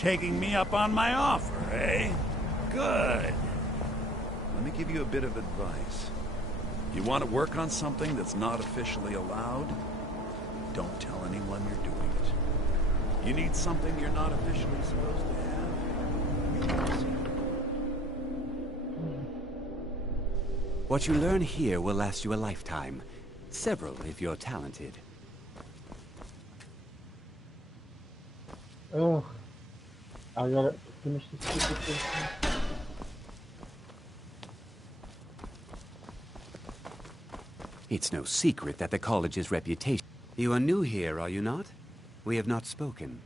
Taking me up on my offer, eh? Good. Let me give you a bit of advice. You want to work on something that's not officially allowed? Don't tell anyone you're doing it. You need something you're not officially supposed to have? What you learn here will last you a lifetime. Several if you're talented. Oh. I gotta finish this stupid thing. It's no secret that the college's reputation... You are new here, are you not? We have not spoken.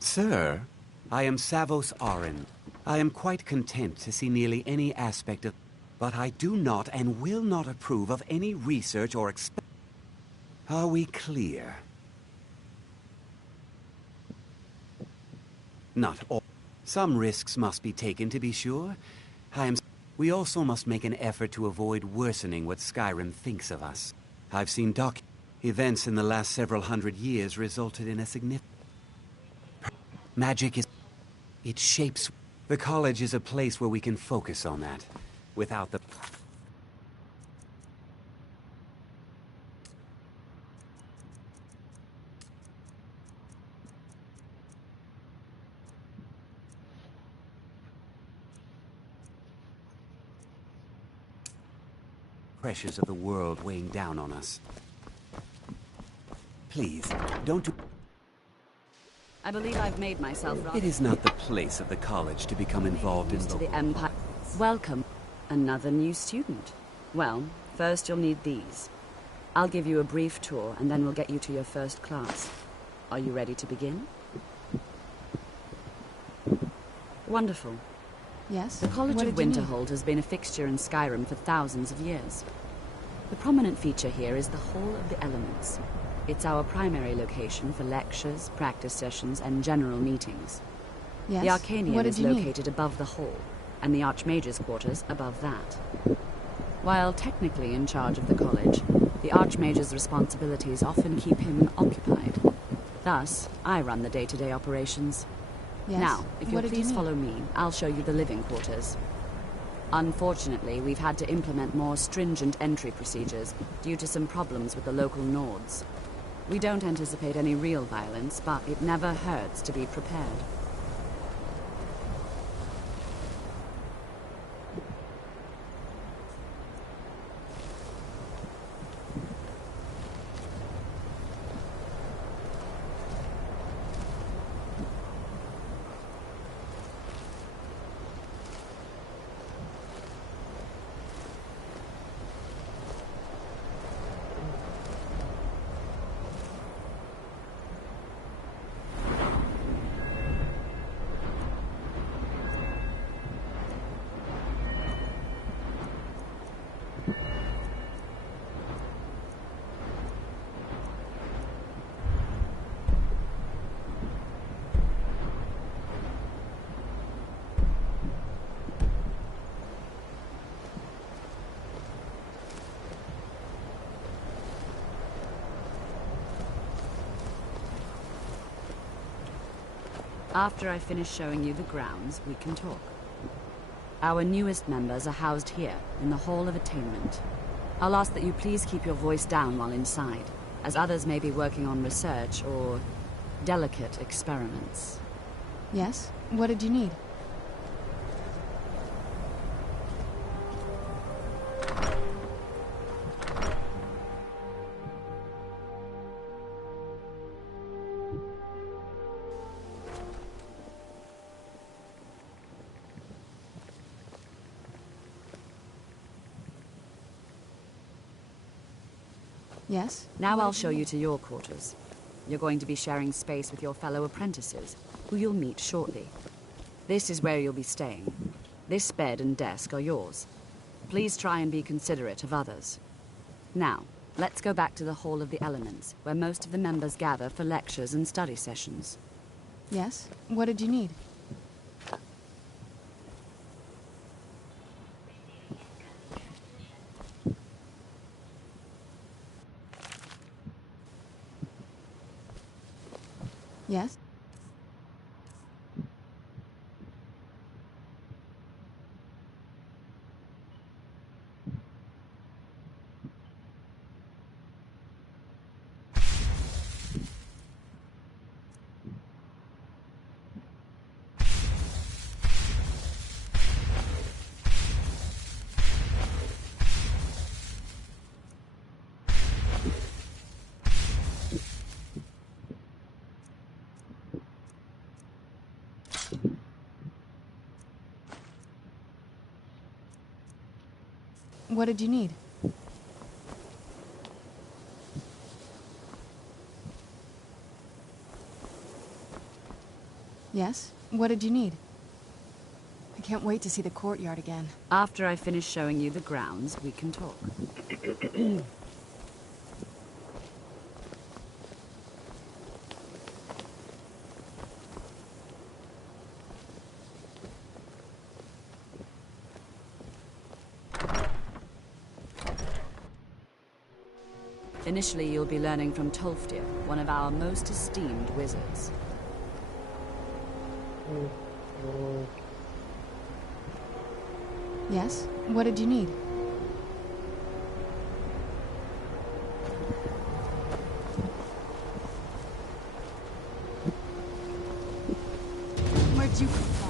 Sir, I am Savos Arin. I am quite content to see nearly any aspect of... But I do not and will not approve of any research or Are we clear? Not all. Some risks must be taken, to be sure. We also must make an effort to avoid worsening what Skyrim thinks of us. I've seen events in the last several hundred years resulted in a significant... Magic is... It shapes... The college is a place where we can focus on that. Without the... pressures of the world weighing down on us. Please, don't do... I believe I've made myself rather... It is not the place of the college to become involved in the Empire. Welcome. Another new student. Well, first you'll need these. I'll give you a brief tour, and then we'll get you to your first class. Are you ready to begin? Wonderful. Yes? The College of Winterhold has been a fixture in Skyrim for thousands of years. The prominent feature here is the Hall of the Elements. It's our primary location for lectures, practice sessions, and general meetings. Yes? The Arcanium is located above the hall, and the Archmage's quarters above that. While technically in charge of the college, the Archmage's responsibilities often keep him occupied. Thus, I run the day-to-day operations. Yes. Now, if you'll please follow me, I'll show you the living quarters. Unfortunately, we've had to implement more stringent entry procedures due to some problems with the local Nords. We don't anticipate any real violence, but it never hurts to be prepared. After I finish showing you the grounds, we can talk. Our newest members are housed here, in the Hall of Attainment. I'll ask that you please keep your voice down while inside, as others may be working on research or delicate experiments. Yes? What did you need? Yes? Now I'll show you to your quarters. You're going to be sharing space with your fellow apprentices, who you'll meet shortly. This is where you'll be staying. This bed and desk are yours. Please try and be considerate of others. Now, let's go back to the Hall of the Elements, where most of the members gather for lectures and study sessions. Yes? What did you need? Yes? What did you need? Yes? What did you need? I can't wait to see the courtyard again. After I finish showing you the grounds, we can talk. Initially, you'll be learning from Tolfdir, one of our most esteemed wizards. Yes? What did you need? Where'd you come from?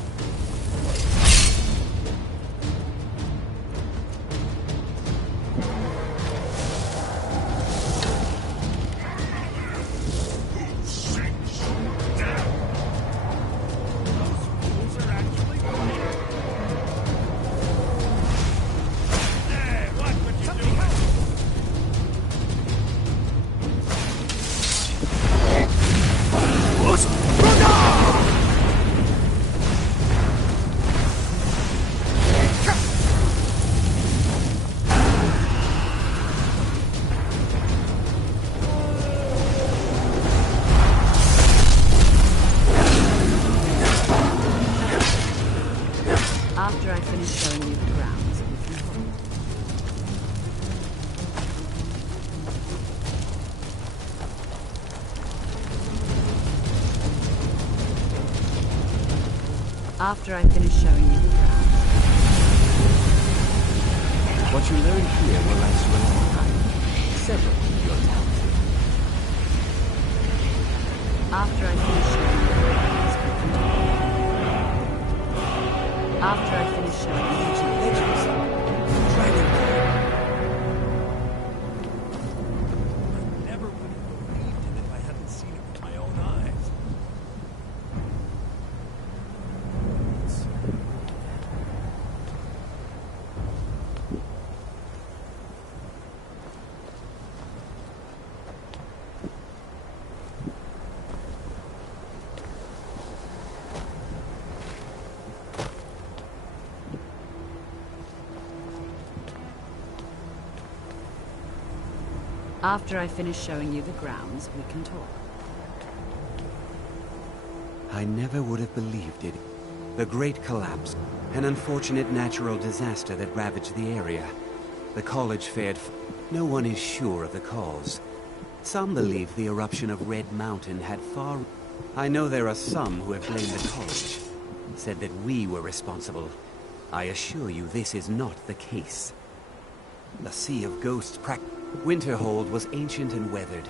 After I finish showing you the grounds, we can talk. After I finish showing you the grounds. What you learn here will last you a long time. Several of your talented. After I finish showing you the grounds, we can talk. After I finish showing you the grounds. I never would have believed it if I hadn't seen it with my own eyes. After I finish showing you the grounds, we can talk. I never would have believed it. The Great Collapse, an unfortunate natural disaster that ravaged the area. The college fared no one is sure of the cause. Some believe the eruption of Red Mountain had far... I know there are some who have blamed the college, said that we were responsible. I assure you this is not the case. The Sea of Ghosts Winterhold was ancient and weathered,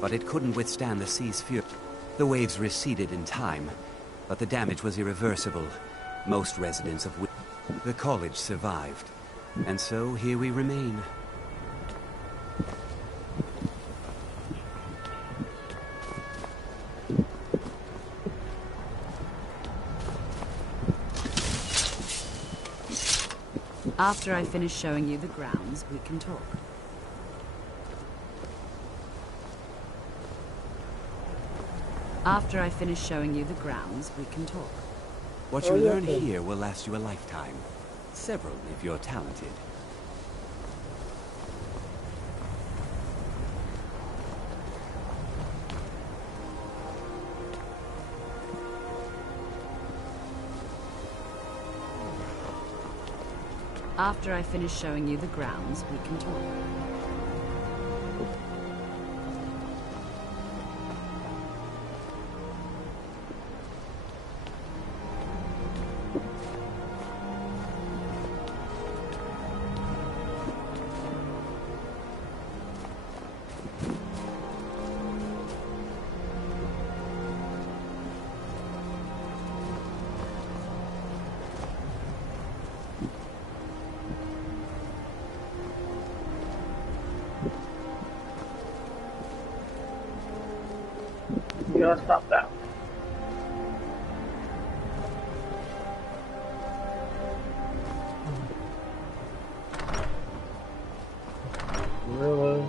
but it couldn't withstand the sea's fury. The waves receded in time, but the damage was irreversible. Most residents of the college survived, and so here we remain. After I finish showing you the grounds, we can talk. After I finish showing you the grounds, we can talk. What you learn here will last you a lifetime. Several, if you're talented. After I finish showing you the grounds, we can talk. You gotta stop that. Really?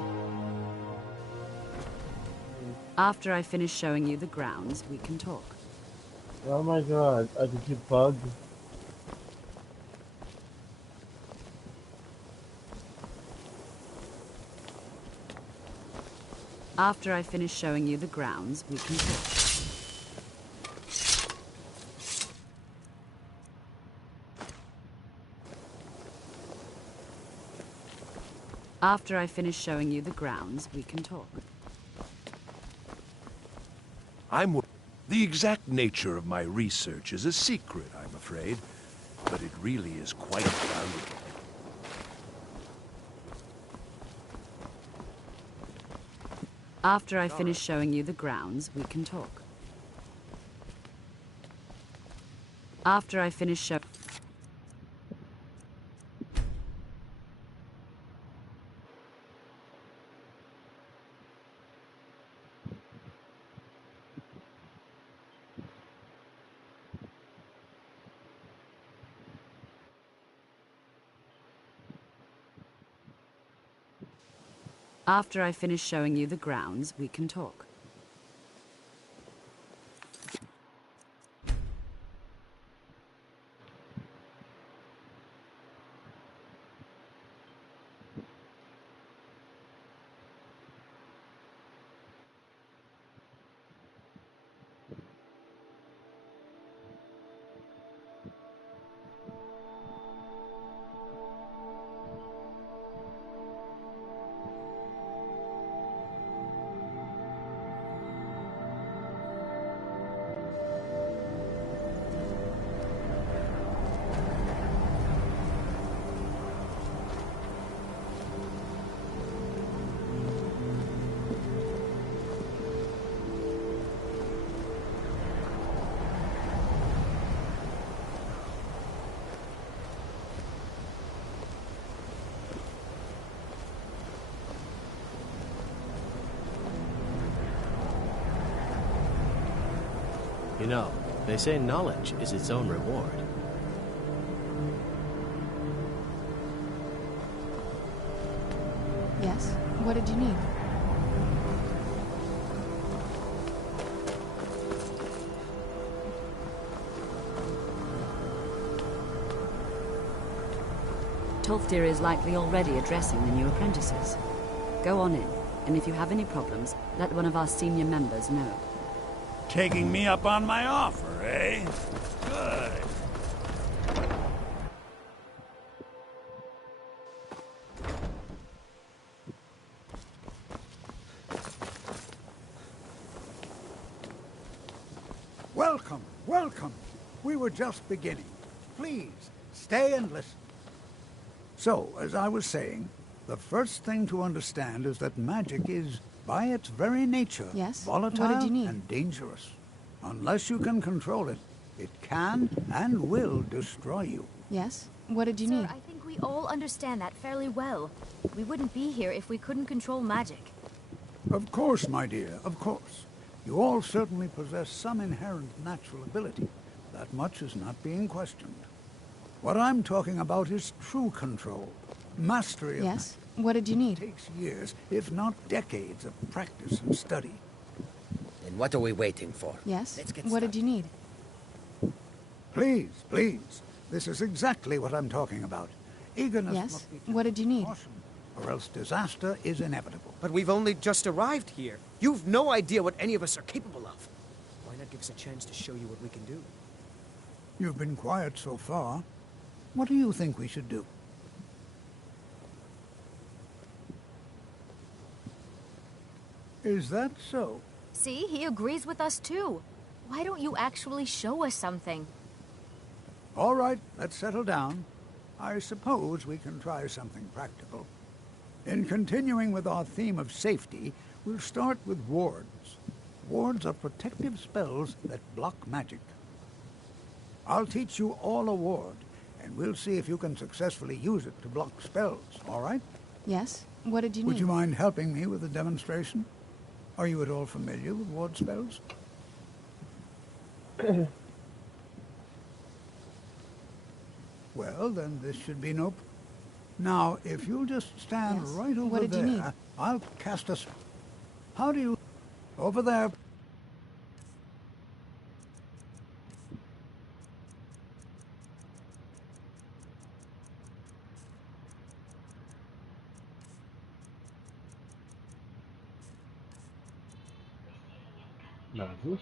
After I finish showing you the grounds, we can talk. Oh my god, I did you bug? After I finish showing you the grounds, we can talk. After I finish showing you the grounds, we can talk. The exact nature of my research is a secret, I'm afraid, but it really is quite valuable. After I finish showing you the grounds, we can talk. After I finish show... After I finish showing you the grounds, we can talk. You know, they say knowledge is its own reward. Yes? What did you need? Tolfdir is likely already addressing the new apprentices. Go on in, and if you have any problems, let one of our senior members know. Taking me up on my offer, eh? Good. Welcome, welcome. We were just beginning. Please, stay and listen. So, as I was saying, the first thing to understand is that magic is, by its very nature, Yes? volatile What did you need? and dangerous. Unless you can control it, it can and will destroy you. Yes? What did you Sir, need? I think we all understand that fairly well. We wouldn't be here if we couldn't control magic. Of course, my dear, of course. You all certainly possess some inherent natural ability. That much is not being questioned. What I'm talking about is true control, mastery of Yes? What did you need? It takes years, if not decades, of practice and study. And what are we waiting for? Yes? Let's get What did you need? Please, please. This is exactly what I'm talking about. Eagerness Yes? must be What did you need? caution, or else disaster is inevitable. But we've only just arrived here. You've no idea what any of us are capable of. Why not give us a chance to show you what we can do? You've been quiet so far. What do you think we should do? Is that so? See, he agrees with us too. Why don't you actually show us something? All right, let's settle down. I suppose we can try something practical. In continuing with our theme of safety, we'll start with wards. Wards are protective spells that block magic. I'll teach you all a ward, and we'll see if you can successfully use it to block spells, all right? Yes? What did you need? Would you mind helping me with the demonstration? Are you at all familiar with ward spells? Well, then this should be no... Now, if you'll just stand Yes. right over What did there, you need? I'll cast a... How do you... Over there. Nervous?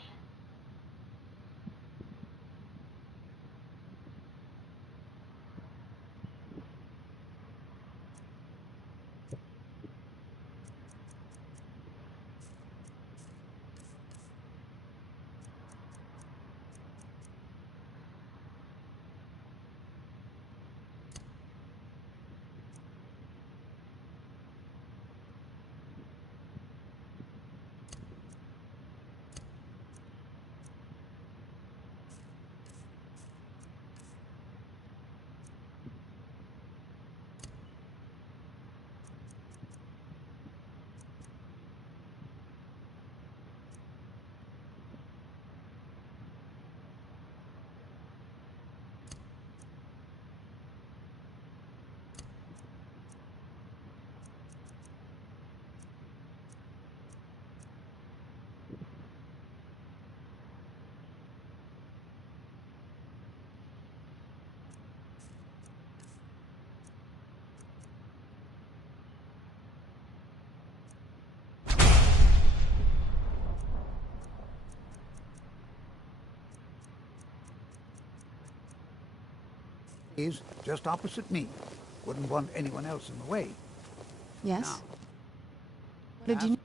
Is just opposite me. Wouldn't want anyone else in the way. Yes? Now, What did you need?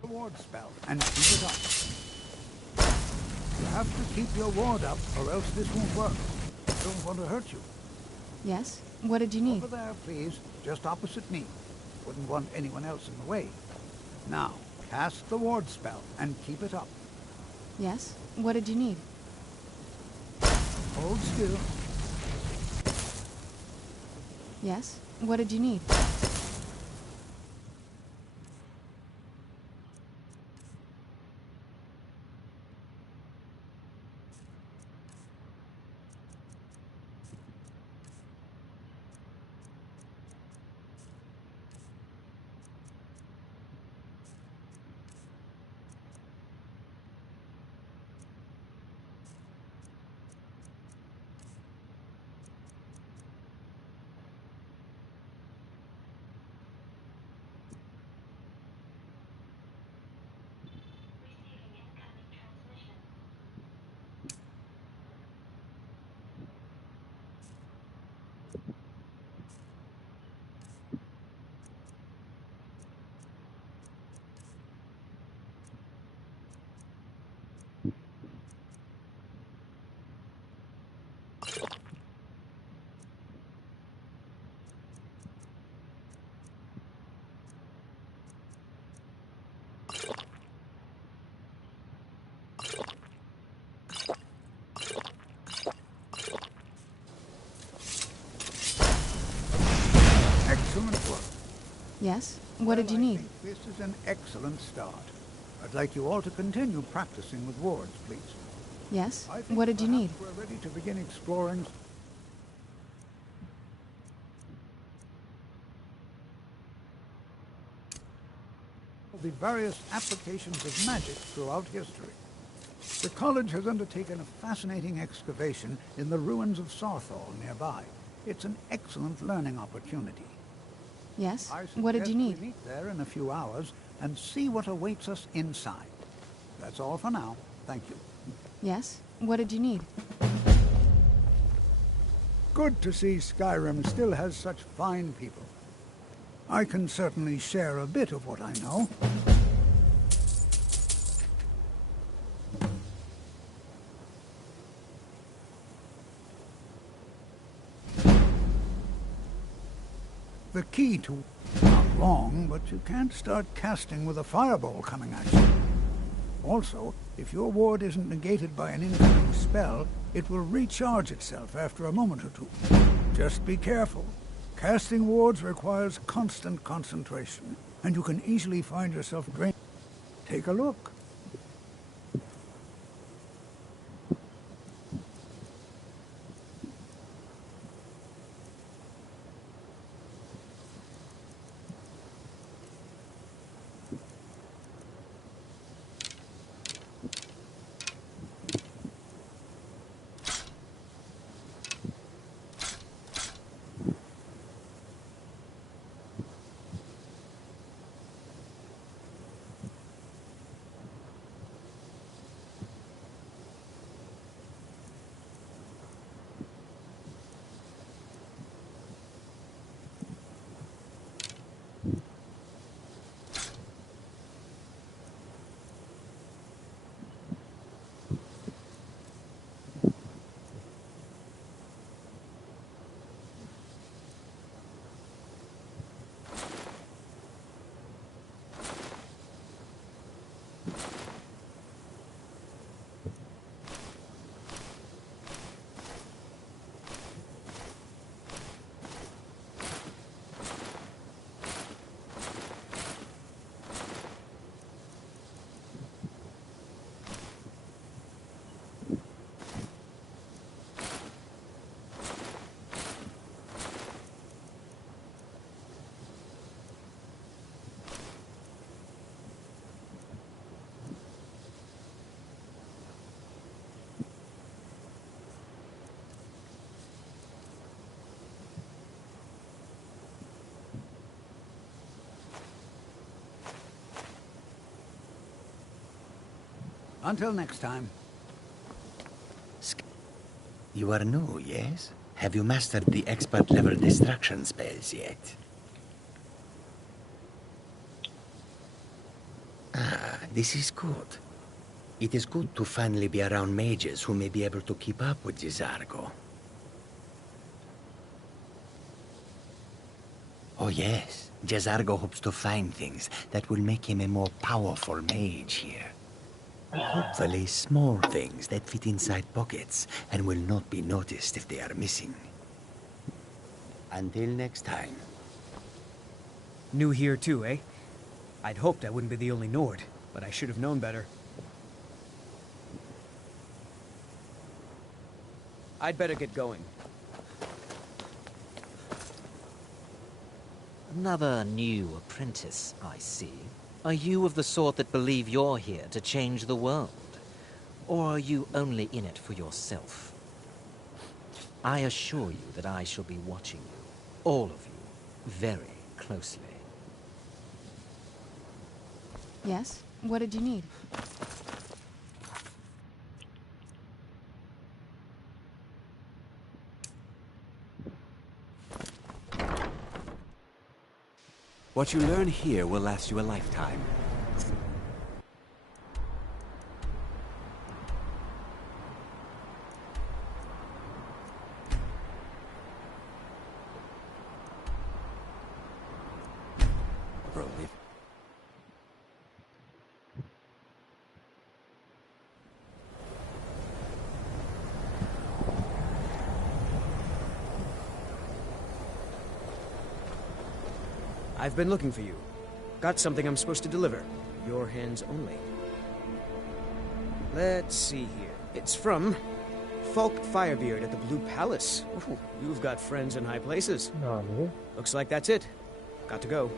the ward spell and keep it up. You have to keep your ward up, or else this won't work. I don't want to hurt you. Yes? What did you need? Over there, please. Just opposite me. Wouldn't want anyone else in the way. Now, cast the ward spell and keep it up. Yes? What did you need? Hold still. Yes? What did you need? Excellent work. Yes? What did you Well, I need? think this is an excellent start. I'd like you all to continue practicing with wards, please. Yes? I think What did you need? perhaps we're ready to begin exploring. the various applications of magic throughout history. The college has undertaken a fascinating excavation in the ruins of Sarthal nearby. It's an excellent learning opportunity. Yes? I What did you suggest need? we meet there in a few hours and see what awaits us inside. That's all for now. Thank you. Yes? What did you need? Good to see Skyrim still has such fine people. I can certainly share a bit of what I know. The key to... Not wrong, but you can't start casting with a fireball coming at you. Also, if your ward isn't negated by an incoming spell, it will recharge itself after a moment or two. Just be careful. Casting wards requires constant concentration, and you can easily find yourself drained. Take a look. Until next time. You are new, yes? Have you mastered the expert-level destruction spells yet? Ah, this is good. It is good to finally be around mages who may be able to keep up with Jizargo. Oh yes, Jizargo hopes to find things that will make him a more powerful mage here. Hopefully small things that fit inside pockets and will not be noticed if they are missing. Until next time. New here too, eh? I'd hoped I wouldn't be the only Nord, but I should have known better. I'd better get going. Another new apprentice, I see. Are you of the sort that believe you're here to change the world? Or are you only in it for yourself? I assure you that I shall be watching you, all of you, very closely. Yes? What did you need? What you learn here will last you a lifetime. I've been looking for you. Got something I'm supposed to deliver. Your hands only. Let's see here. It's from Falk Firebeard at the Blue Palace. Ooh, you've got friends in high places. No, Looks like that's it. Got to go.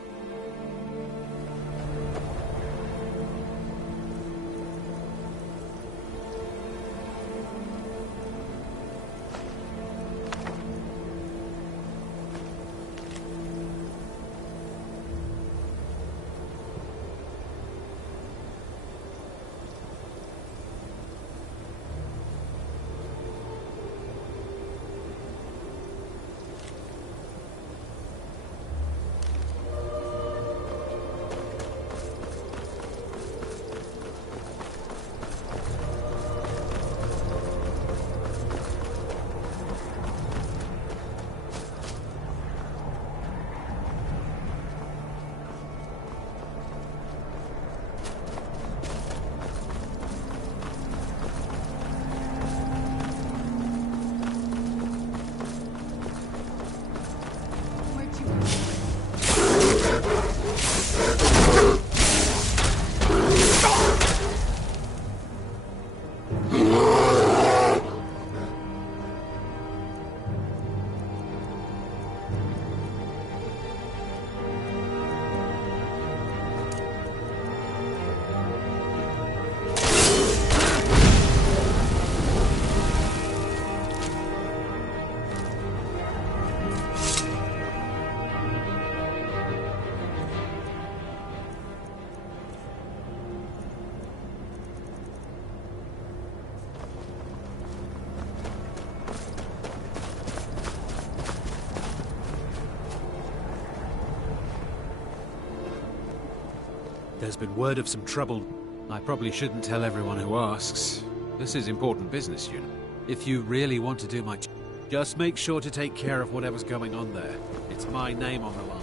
There's been word of some trouble. I probably shouldn't tell everyone who asks. This is important business, you know. If you really want to do my job, just make sure to take care of whatever's going on there. It's my name on the line.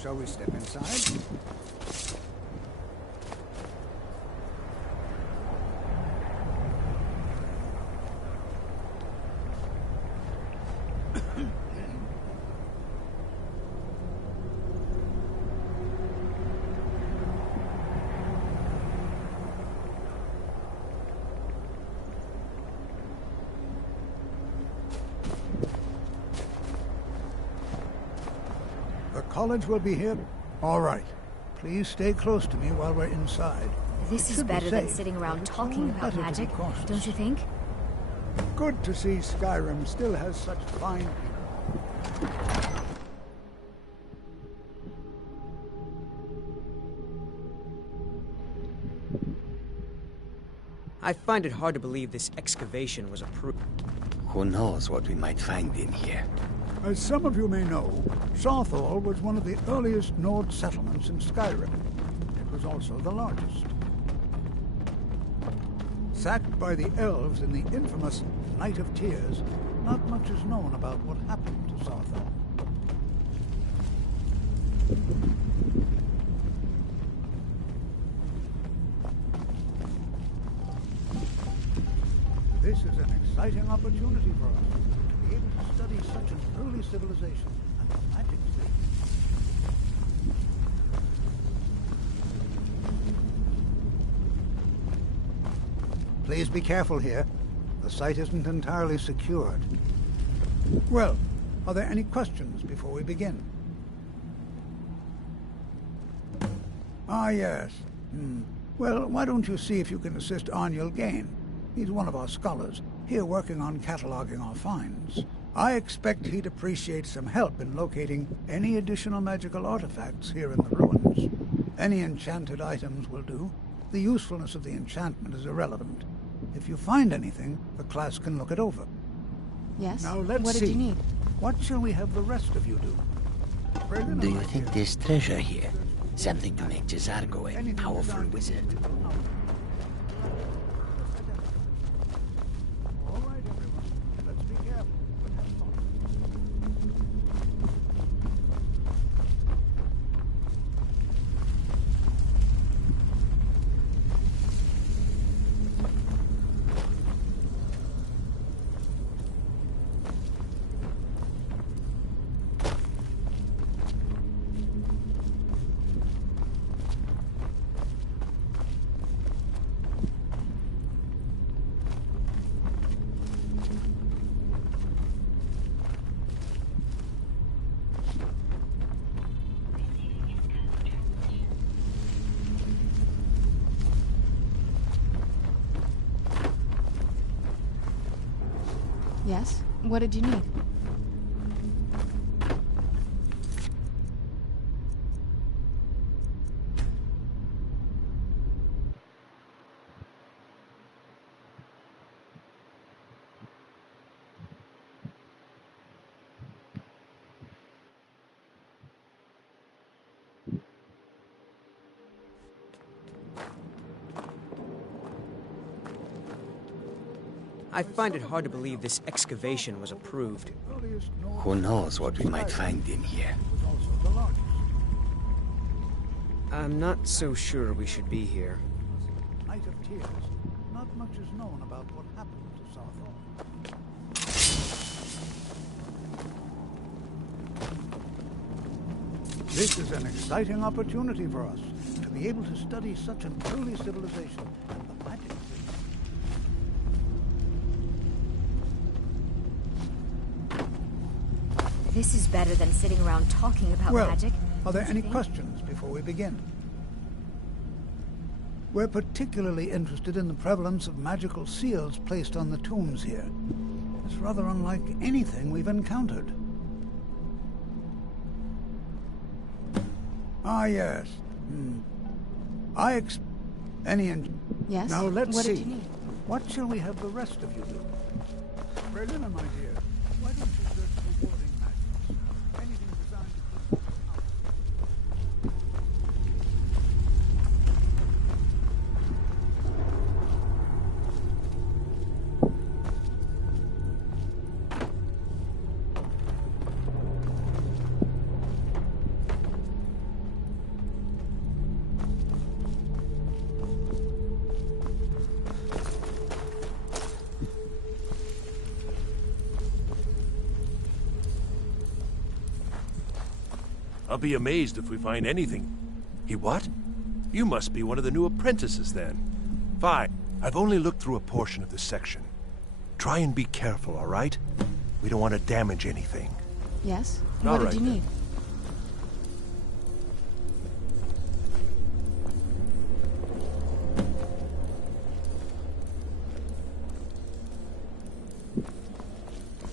Shall we step inside? College will be here. All right. Please stay close to me while we're inside. This is better than sitting around talking about magic, don't you think? Good to see Skyrim still has such fine people. I find it hard to believe this excavation was approved. Who knows what we might find in here? As some of you may know, Sarthal was one of the earliest Nord settlements in Skyrim. It was also the largest. Sacked by the elves in the infamous Night of Tears, not much is known about what happened to Sarthal. This is an exciting opportunity for us to be able to study such an early civilization and the magic state. Please be careful here. The site isn't entirely secured. Well, are there any questions before we begin? Ah, yes. Well, why don't you see if you can assist Arniel Gain? He's one of our scholars, here working on cataloging our finds. I expect he'd appreciate some help in locating any additional magical artifacts here in the ruins. Any enchanted items will do. The usefulness of the enchantment is irrelevant. If you find anything, the class can look it over. Yes? Now let's see. What did you need? What shall we have the rest of you do? Do you think there's treasure here? Something to make Jazargo a powerful wizard. All right, everyone. Let's be careful. But have fun. Yes? What did you need? I find it hard to believe this excavation was approved. Who knows what we might find in here? I'm not so sure we should be here. Night of Tears. Not much is known about what happened to Southall. This is an exciting opportunity for us to be able to study such an early civilization and the magic. This is better than sitting around talking about magic. Are there any questions before we begin? We're particularly interested in the prevalence of magical seals placed on the tombs here. It's rather unlike anything we've encountered. Ah, yes. Yes? Now let's what see. Did you need? What shall we have the rest of you do? Berliner, my dear, why don't you search for warding magics? Anything designed to keep them out. I'll be amazed if we find anything. He what? You must be one of the new apprentices, then. Fine. I've only looked through a portion of this section. Try and be careful, all right? We don't want to damage anything. Yes? All What right, did you then. need?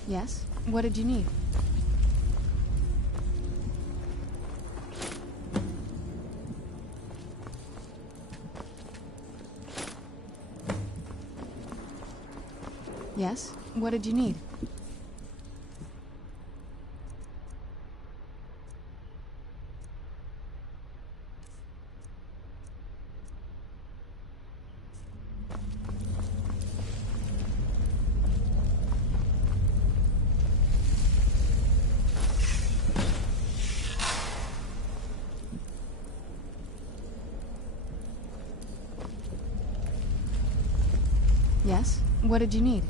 Yes? What did you need? Yes? What did you need? Yes? What did you need?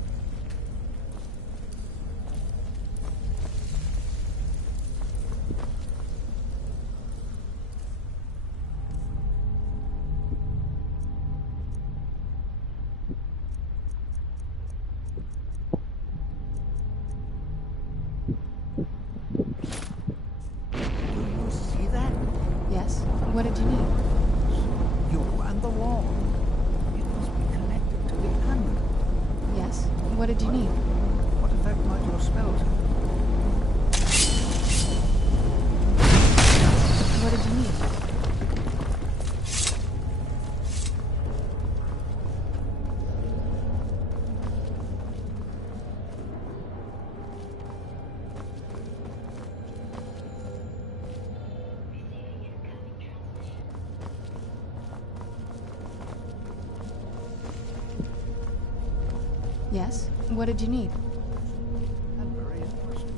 See that? Yes? What did you need? You and the wall. It must be connected to the amulet. Yes? What did you need? What effect might your spell take? What did you need? Yes? What did you need? And very interesting.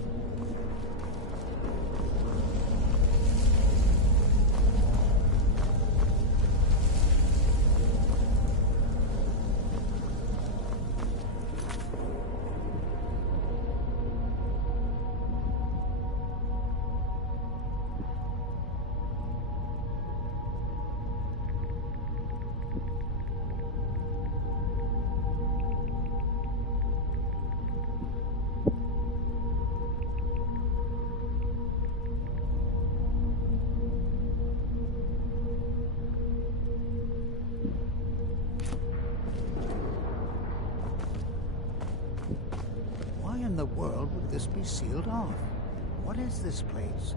Why in the world would this be sealed off? What is this place?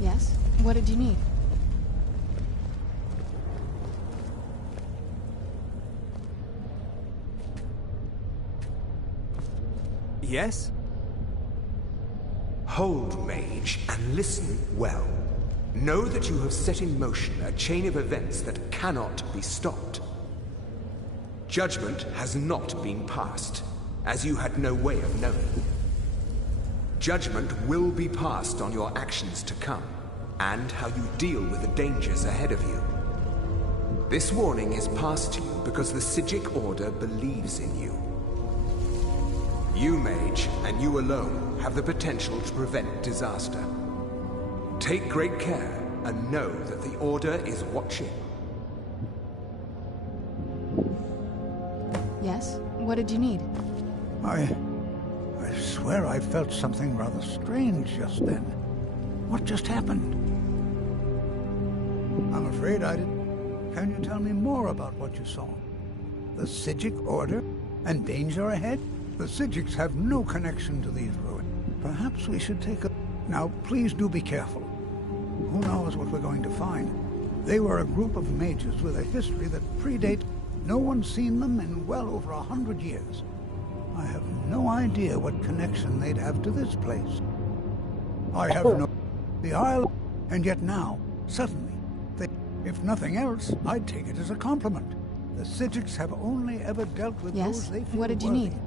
Yes? What did you need? Yes? Hold, mage, and listen well. Know that you have set in motion a chain of events that cannot be stopped. Judgment has not been passed, as you had no way of knowing. Judgment will be passed on your actions to come, and how you deal with the dangers ahead of you. This warning is passed to you because the Psijic Order believes in you. You, mage, and you alone, have the potential to prevent disaster. Take great care, and know that the Order is watching. Yes? What did you need? I swear I felt something rather strange just then. What just happened? I'm afraid I didn't. Can you tell me more about what you saw? The Psijic Order? And danger ahead? The Psijics have no connection to these ruins. Perhaps we should take a... Now, please do be careful. Who knows what we're going to find? They were a group of mages with a history that predates... No one's seen them in well over 100 years. I have no idea what connection they'd have to this place. I have no... The Isle... And yet now, suddenly, they... If nothing else, I'd take it as a compliment. The Psijics have only ever dealt with those they feel What did you worthy. need?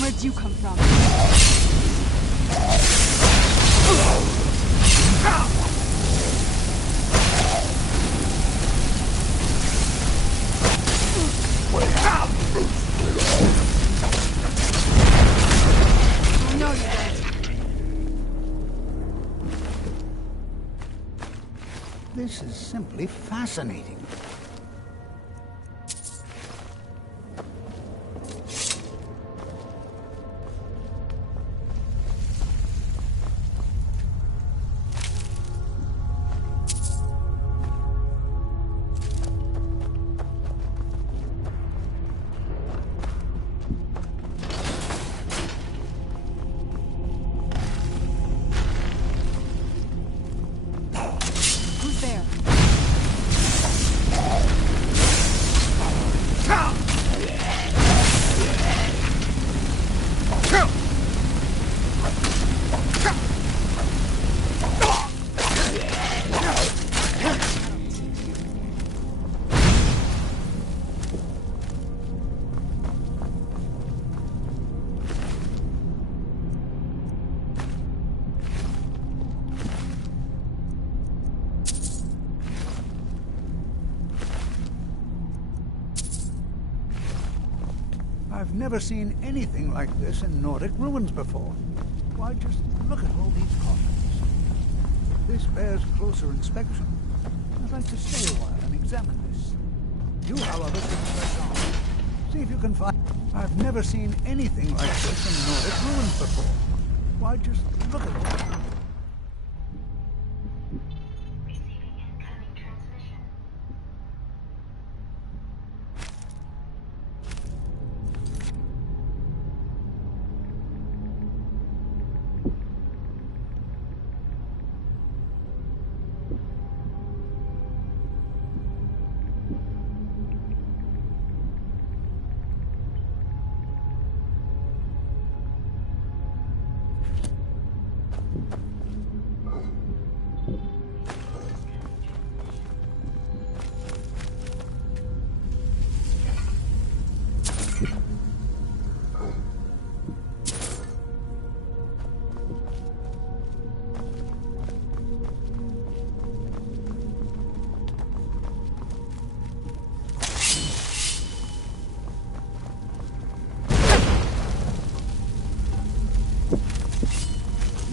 Where'd you come from? No, you don't. This is simply fascinating. Who's there? I've never seen anything like this in Nordic ruins before. Why, just look at all these coffins. This bears closer inspection. I'd like to stay a while and examine this. You, however, should press on. See if you can find... I've never seen anything like this in Nordic ruins before. Why, just look at all...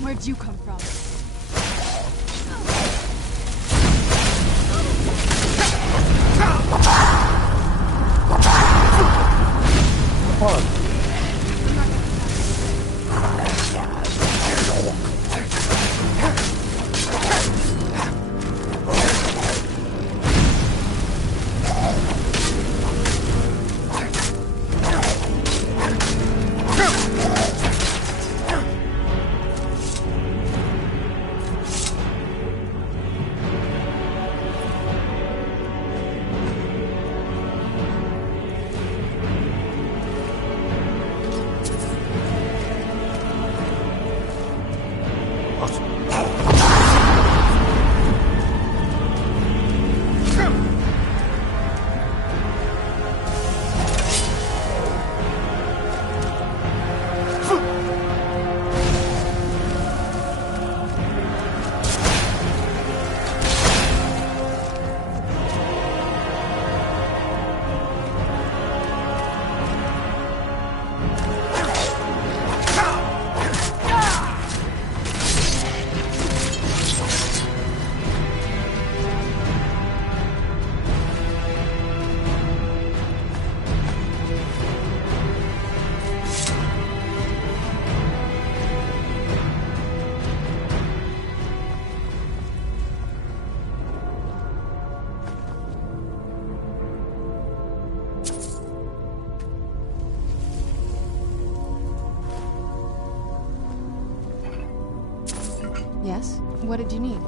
Where'd you come from? Yes? What did you need?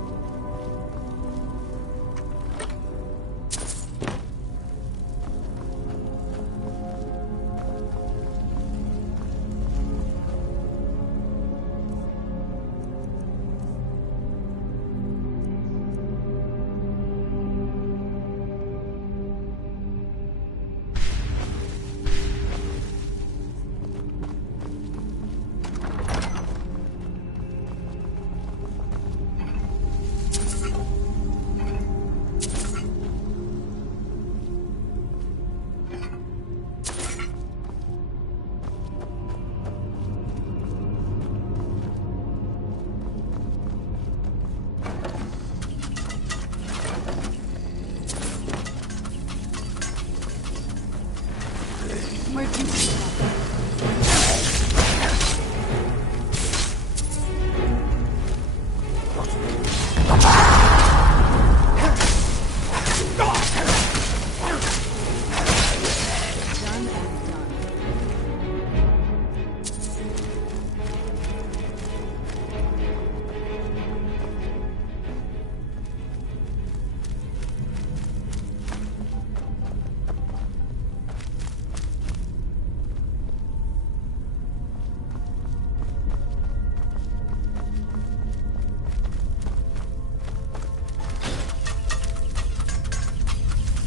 Where'd you come from? Done and done.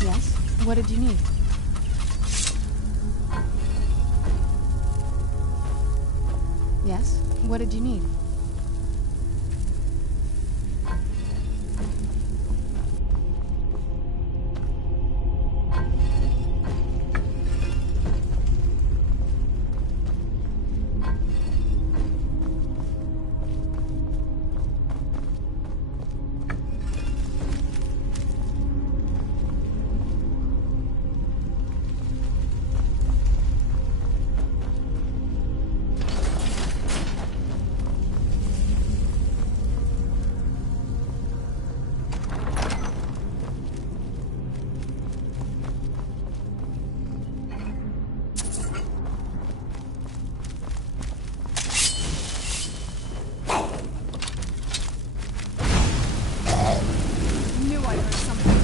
Yes? What did you need? Yes? What did you need? Knew I heard something.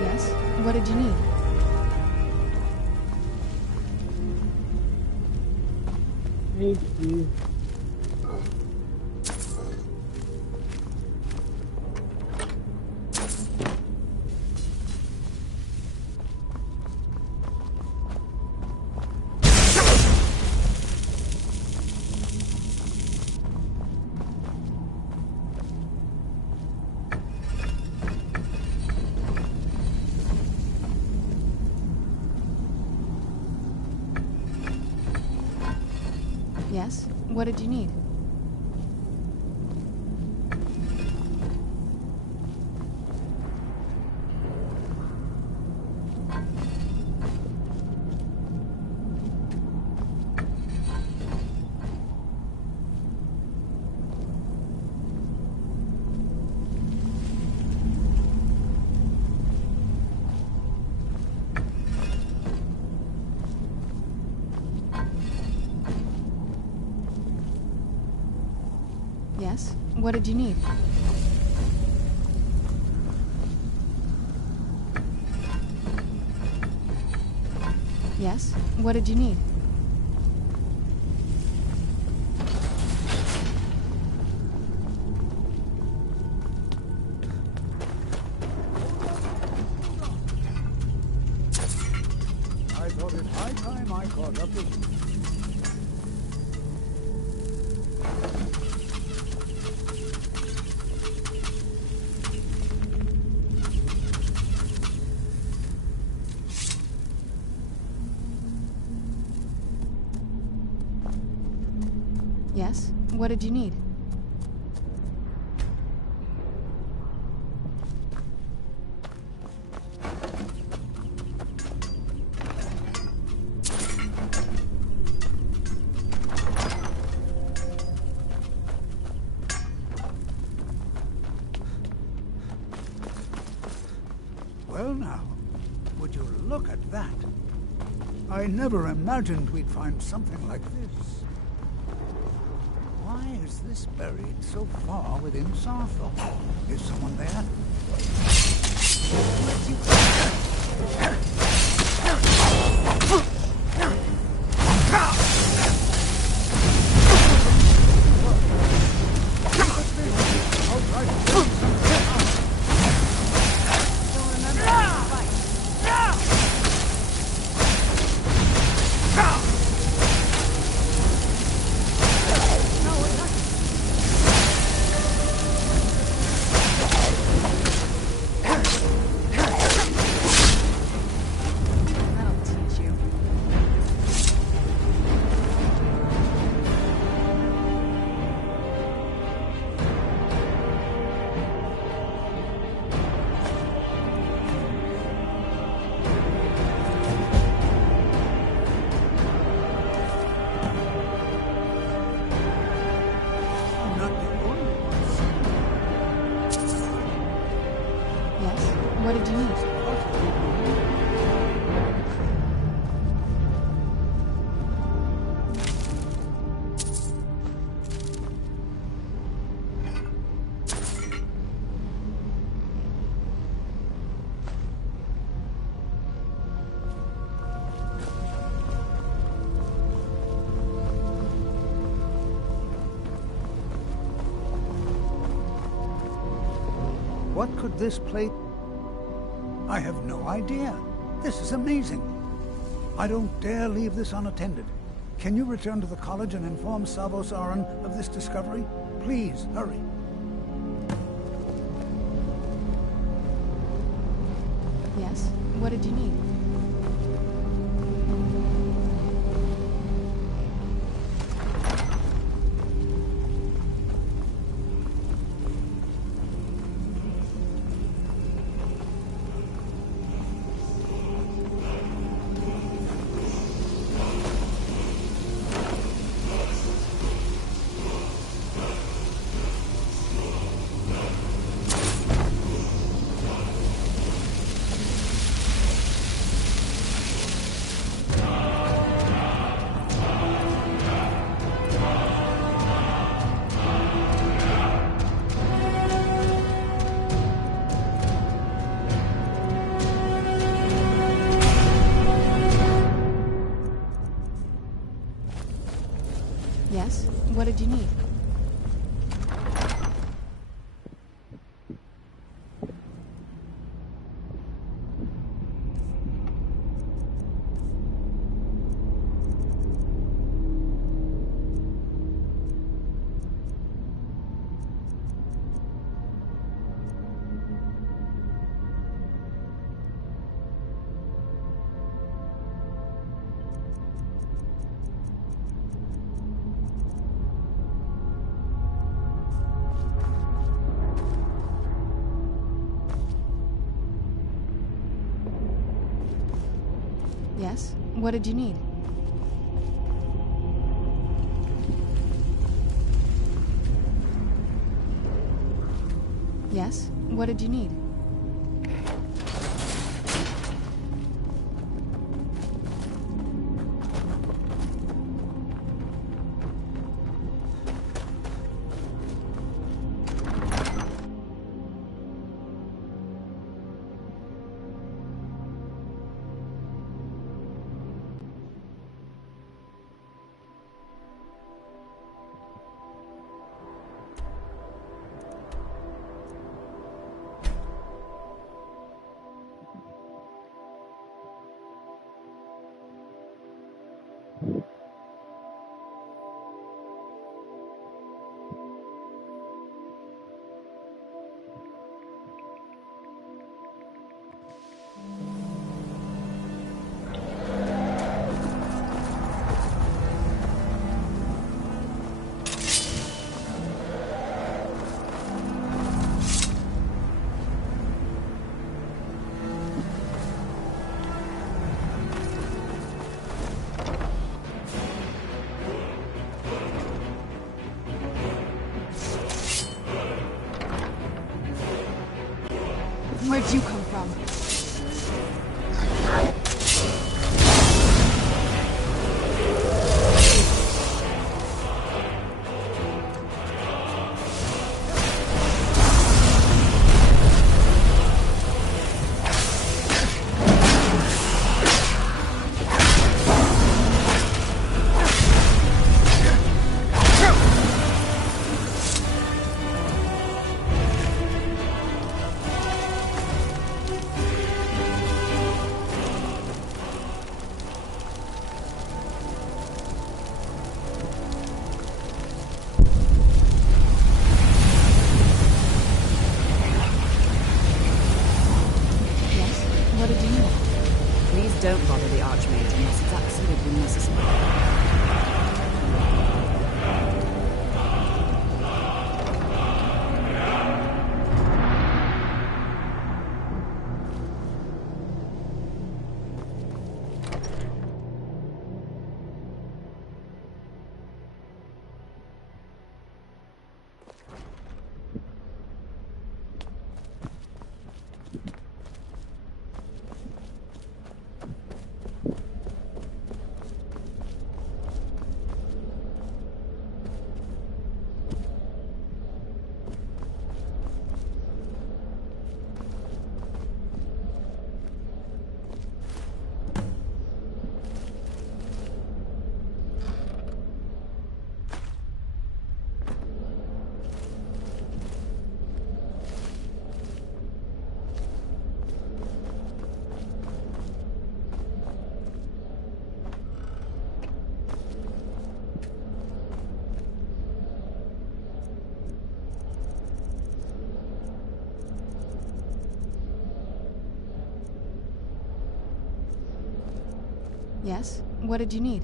Yes? What did you need? Thank you. Yes? What did you need? Yes? What did you need? Yes? What did you need? I thought it high time I caught up with you. Yes? What did you need? Well now, would you look at that? I never imagined we'd find something like this. Why is this buried so far within Sarthor? Is someone there? That'll teach you. I'm not the only one seeing Yes? What did you need? What could this plate... I have no idea. This is amazing. I don't dare leave this unattended. Can you return to the college and inform Savos Aran of this discovery? Please, hurry. Yes? What did you need? Yes? What did you need? Yes? What did you need? Yes? What did you need? Where'd you come from? Don't bother the Archmage unless it's absolutely necessary. Yes? What did you need?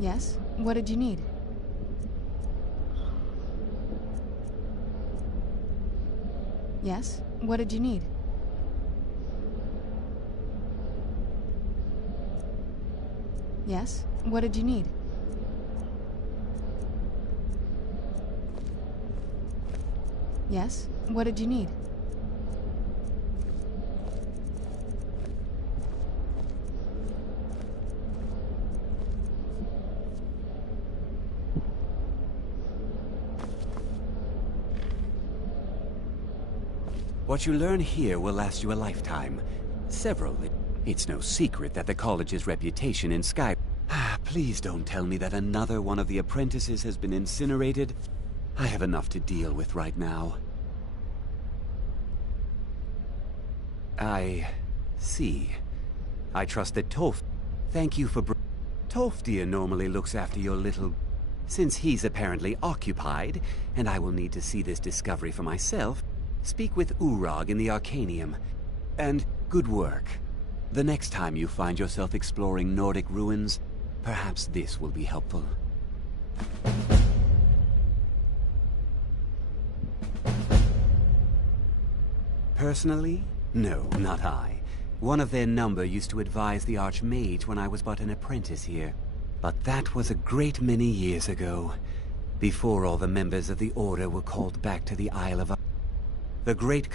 Yes? What did you need? Yes? What did you need? Yes? What did you need? Yes? What did you need? What you learn here will last you a lifetime. Several. It's no secret that the college's reputation in Sky... Please don't tell me that another one of the apprentices has been incinerated. I have enough to deal with right now. I see. I trust that Thank you for Tofdir normally looks after your little... Since he's apparently occupied, and I will need to see this discovery for myself, speak with Urag in the Arcanium. And good work. The next time you find yourself exploring Nordic ruins, perhaps this will be helpful. Personally? No, not I. One of their number used to advise the Archmage when I was but an apprentice here. But that was a great many years ago, before all the members of the Order were called back to the Isle of... The Great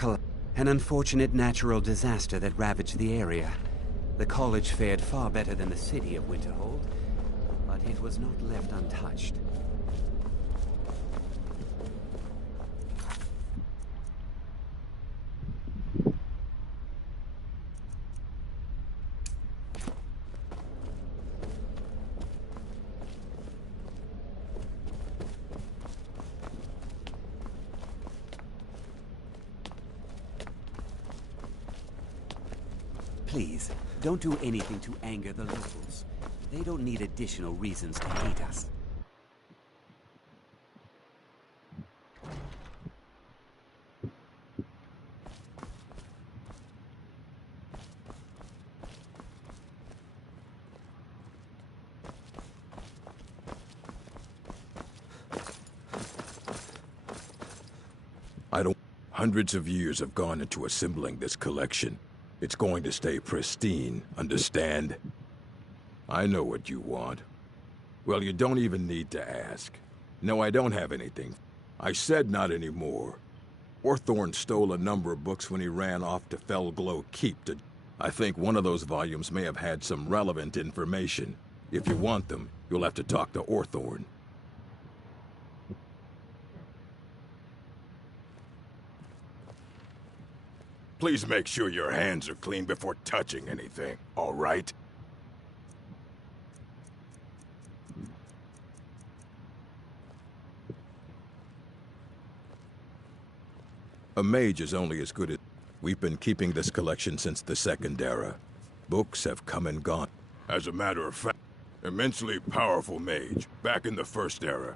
an unfortunate natural disaster that ravaged the area. The college fared far better than the city of Winterhold, but it was not left untouched. Please, don't do anything to anger the locals. They don't need additional reasons to hate us. Hundreds of years have gone into assembling this collection. It's going to stay pristine, understand? I know what you want. Well, you don't even need to ask. No, I don't have anything. I said not anymore. Orthorn stole a number of books when he ran off to Felglow Keep to... I think one of those volumes may have had some relevant information. If you want them, you'll have to talk to Orthorn. Please make sure your hands are clean before touching anything, all right? A mage is only as good as... We've been keeping this collection since the Second Era. Books have come and gone. As a matter of fact, immensely powerful mage, back in the First Era.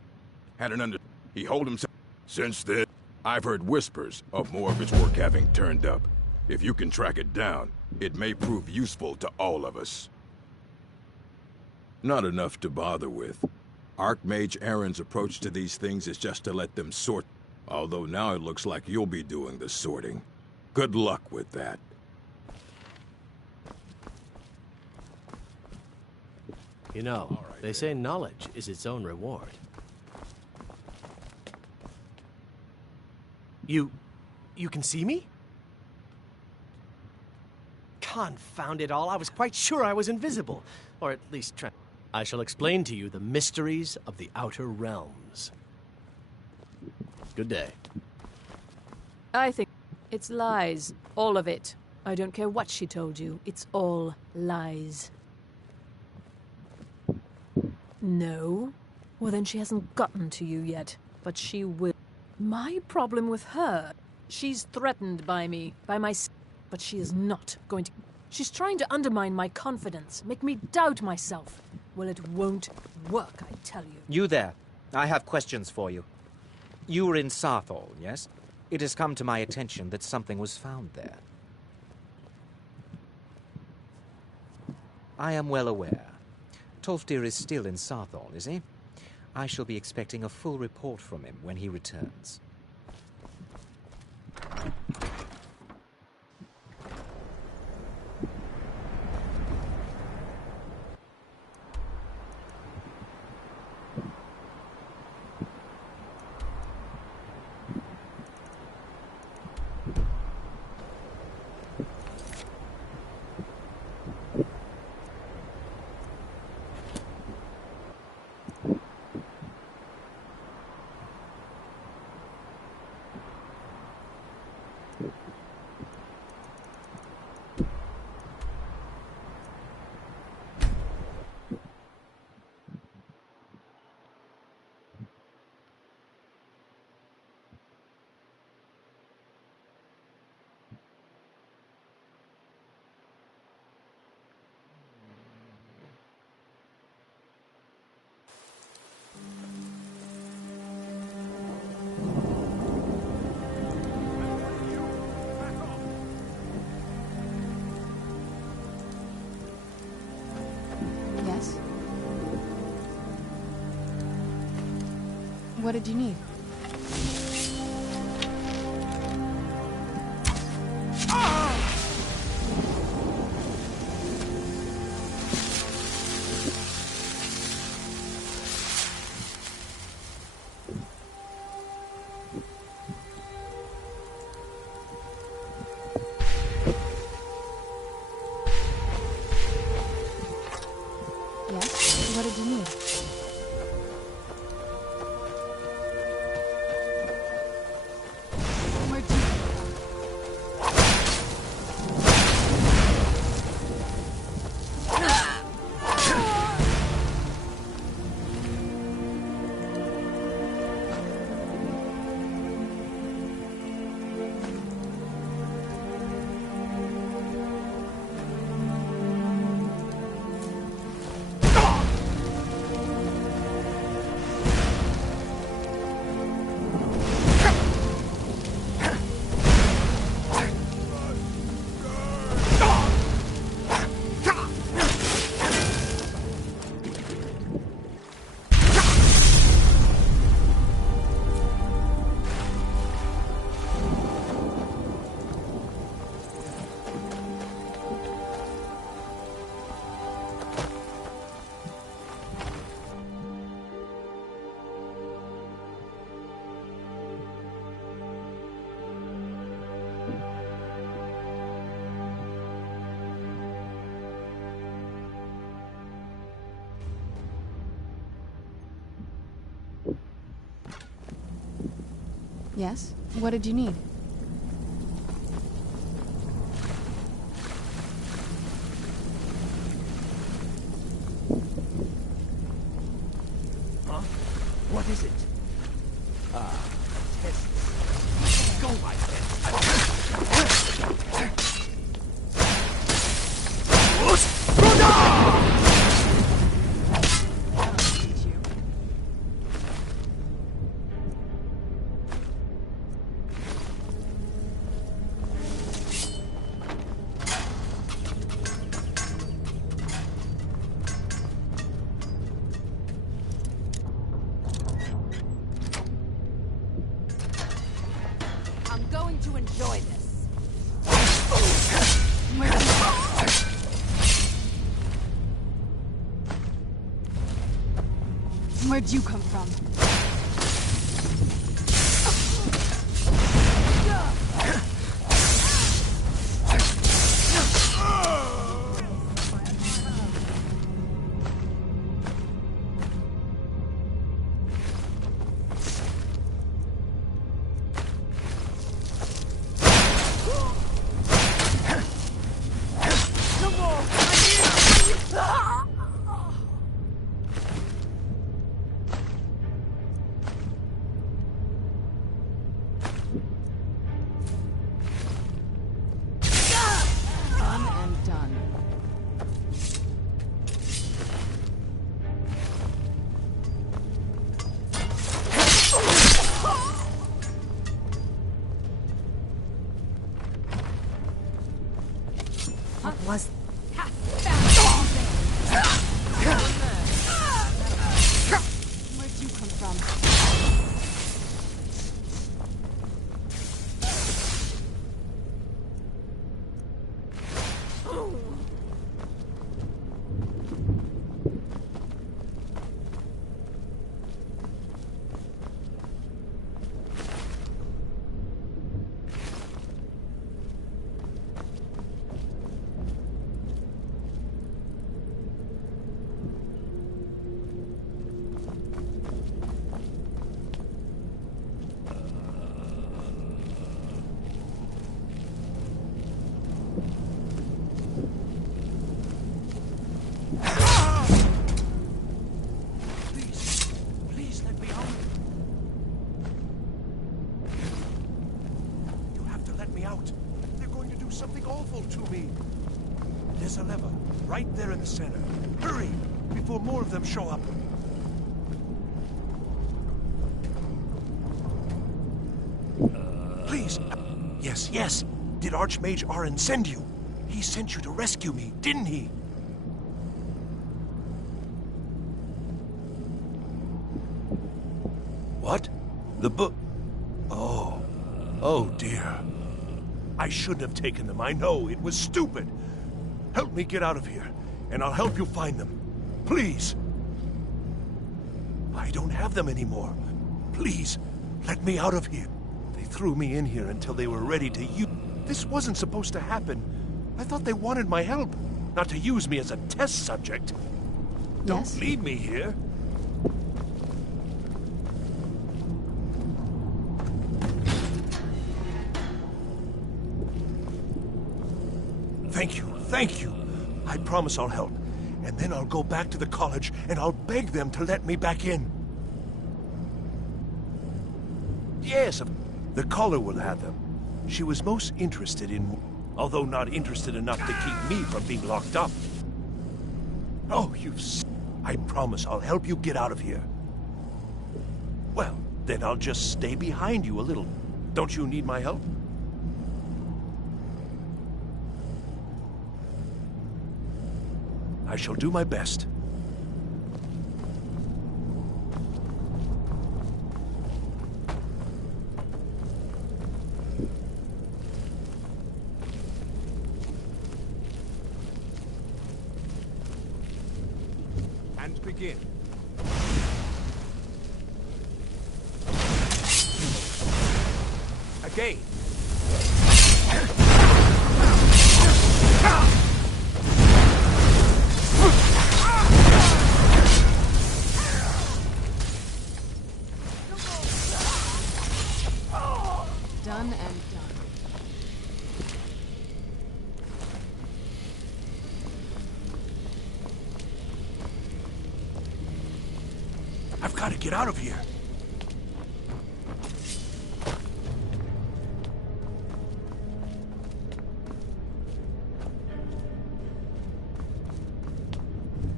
Had an under... He hold himself... Since then, I've heard whispers of more of his work having turned up. If you can track it down, it may prove useful to all of us. Not enough to bother with. Archmage Aaron's approach to these things is just to let them sort, although now it looks like you'll be doing the sorting. Good luck with that. You know, they say knowledge is its own reward. You can see me? Confound it all, I was quite sure I was invisible. Or at least try... I shall explain to you the mysteries of the Outer Realms. Good day. I think it's lies. All of it. I don't care what she told you. It's all lies. No? Well, then she hasn't gotten to you yet. But she will. My problem with her... She's threatened by me, by my... But she is not going to... She's trying to undermine my confidence, make me doubt myself. Well, it won't work, I tell you. You there. I have questions for you. You were in Sarthol, yes? It has come to my attention that something was found there. I am well aware. Tolfdir is still in Sarthol, is he? I shall be expecting a full report from him when he returns. What did you need? Yes? What did you need? Huh? What is it? Ah, tests. Go, my friend. I'm going to enjoy this. Where'd you come from? Done and done. What was... Where'd you come from? Please let me out. You have to let me out. They're going to do something awful to me. There's a lever right there in the center. Hurry, before more of them show up. Please. Yes, yes. Did Archmage Arin send you? He sent you to rescue me, didn't he? What? The book? Oh. Oh, dear. I shouldn't have taken them. I know. It was stupid. Help me get out of here, and I'll help you find them. Please. I don't have them anymore. Please, let me out of here. They threw me in here until they were ready to use... This wasn't supposed to happen. I thought they wanted my help, not to use me as a test subject. Don't leave me here. Thank you, thank you. I promise I'll help. And then I'll go back to the college and I'll beg them to let me back in. Yes, the caller will have them. She was most interested in... although not interested enough to keep me from being locked up. Oh, I promise I'll help you get out of here. Well, then I'll just stay behind you a little. Don't you need my help? I shall do my best. And begin. Again. Gotta get out of here.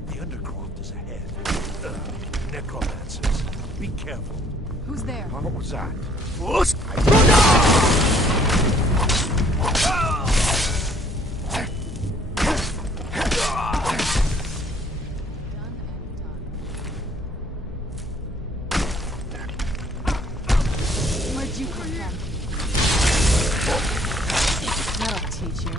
The Undercroft is ahead. Necromancers. Be careful. Who's there? What was that? Where'd you come from? That'll teach you.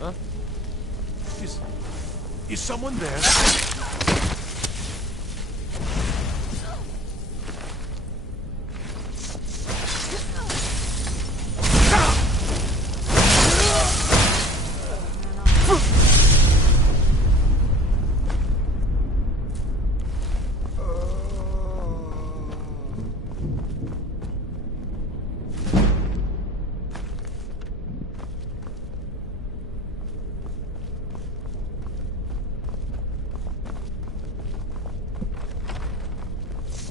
Huh? Is someone there?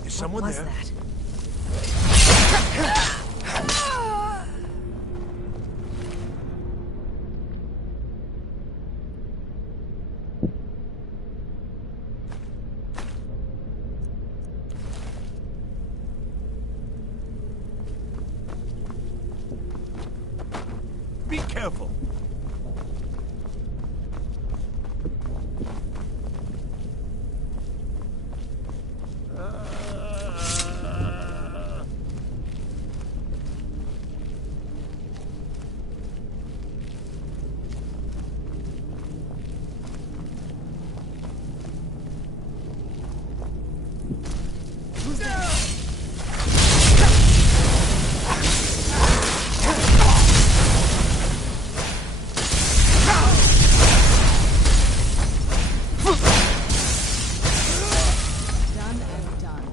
Is someone What was there? that? Be careful. Who's there? Done and done.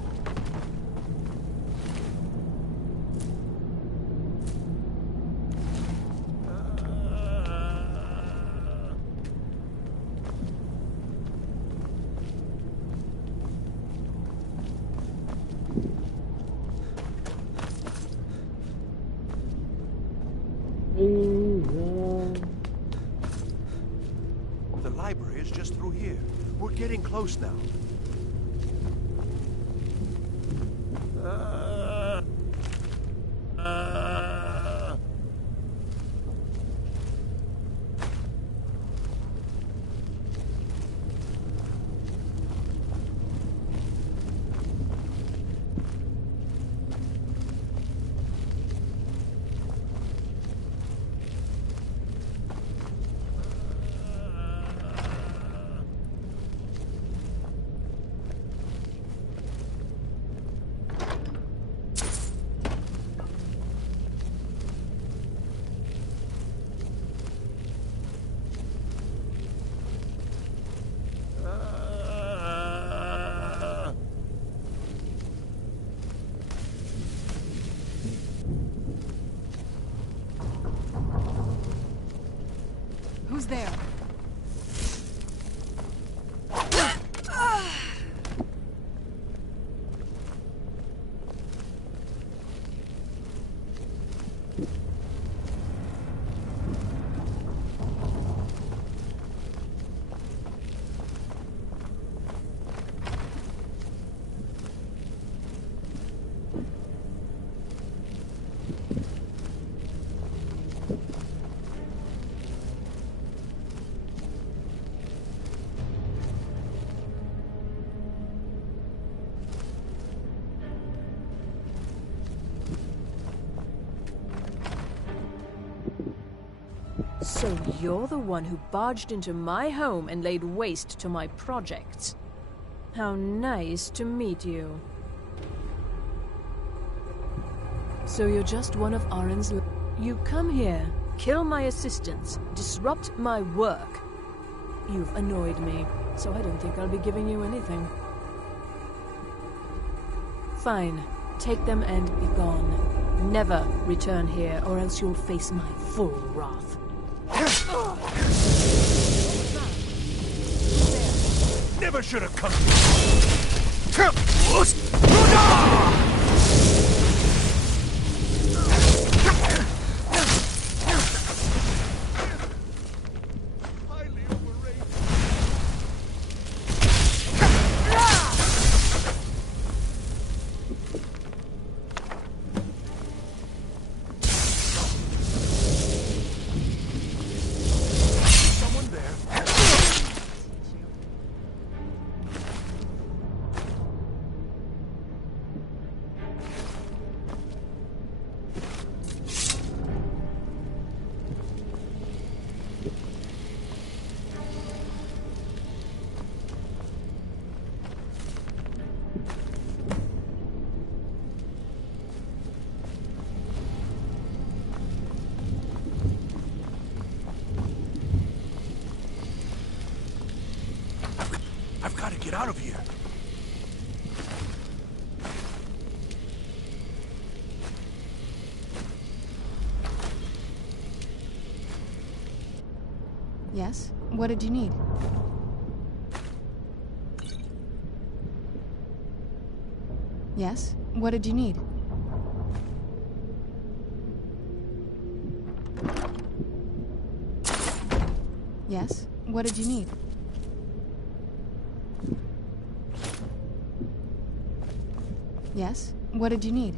The library is just through here. We're getting close now. Who's there? So you're the one who barged into my home and laid waste to my projects. How nice to meet you. So you're just one of Aren's... You come here, kill my assistants, disrupt my work. You've annoyed me, so I don't think I'll be giving you anything. Fine. Take them and be gone. Never return here, or else you'll face my full wrath. Never should have come. I've got to get out of here. Yes? What did you need? Yes? What did you need? Yes? What did you need? Yes? What did you need?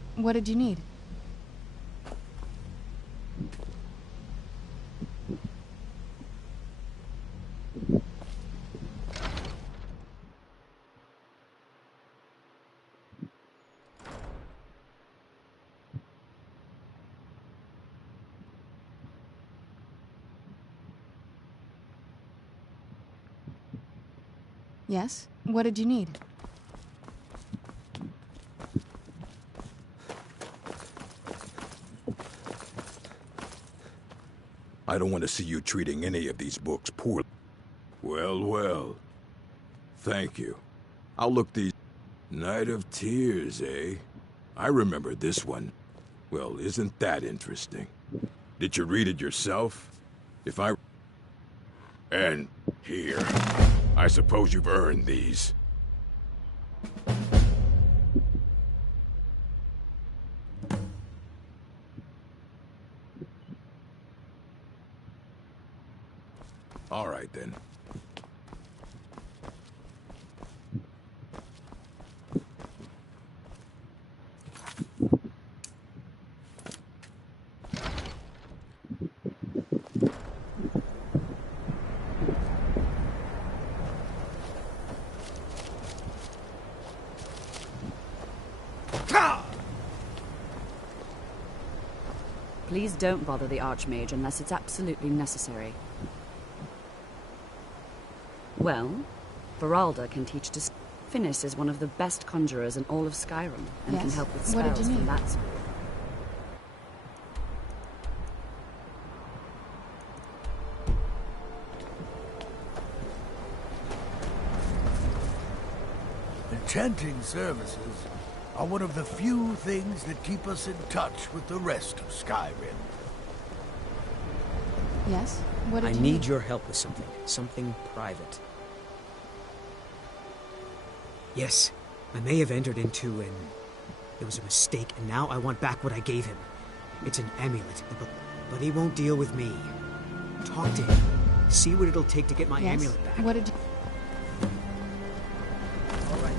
Yes? What did you need? Yes? What did you need? I don't want to see you treating any of these books poorly. Well, well. Thank you. I'll look these... Night of Tears, eh? I remember this one. Well, isn't that interesting? Did you read it yourself? If I... And here. I suppose you've earned these. All right, then. Please don't bother the Archmage unless it's absolutely necessary. Well, Veralda can teach to... Finis is one of the best conjurers in all of Skyrim, and can Yes? help with What did spells you from need? that sort. Enchanting services are one of the few things that keep us in touch with the rest of Skyrim. Yes? What I did you need your help with something. Something private. Yes, I may have entered into an... It was a mistake, and now I want back what I gave him. It's an amulet, but he won't deal with me. Talk to him. See what it'll take to get my Yes? amulet back. What did you... All right.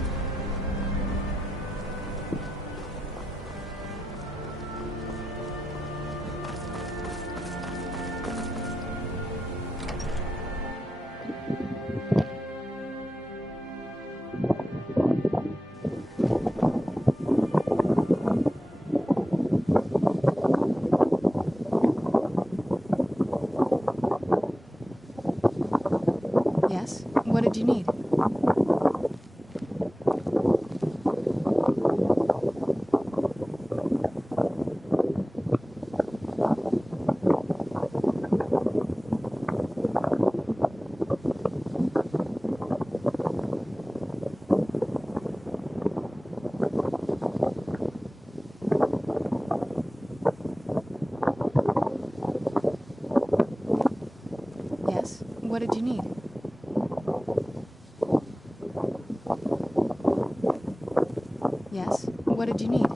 Yes? What did you need? Yes? What did you need? Yes? What did you need?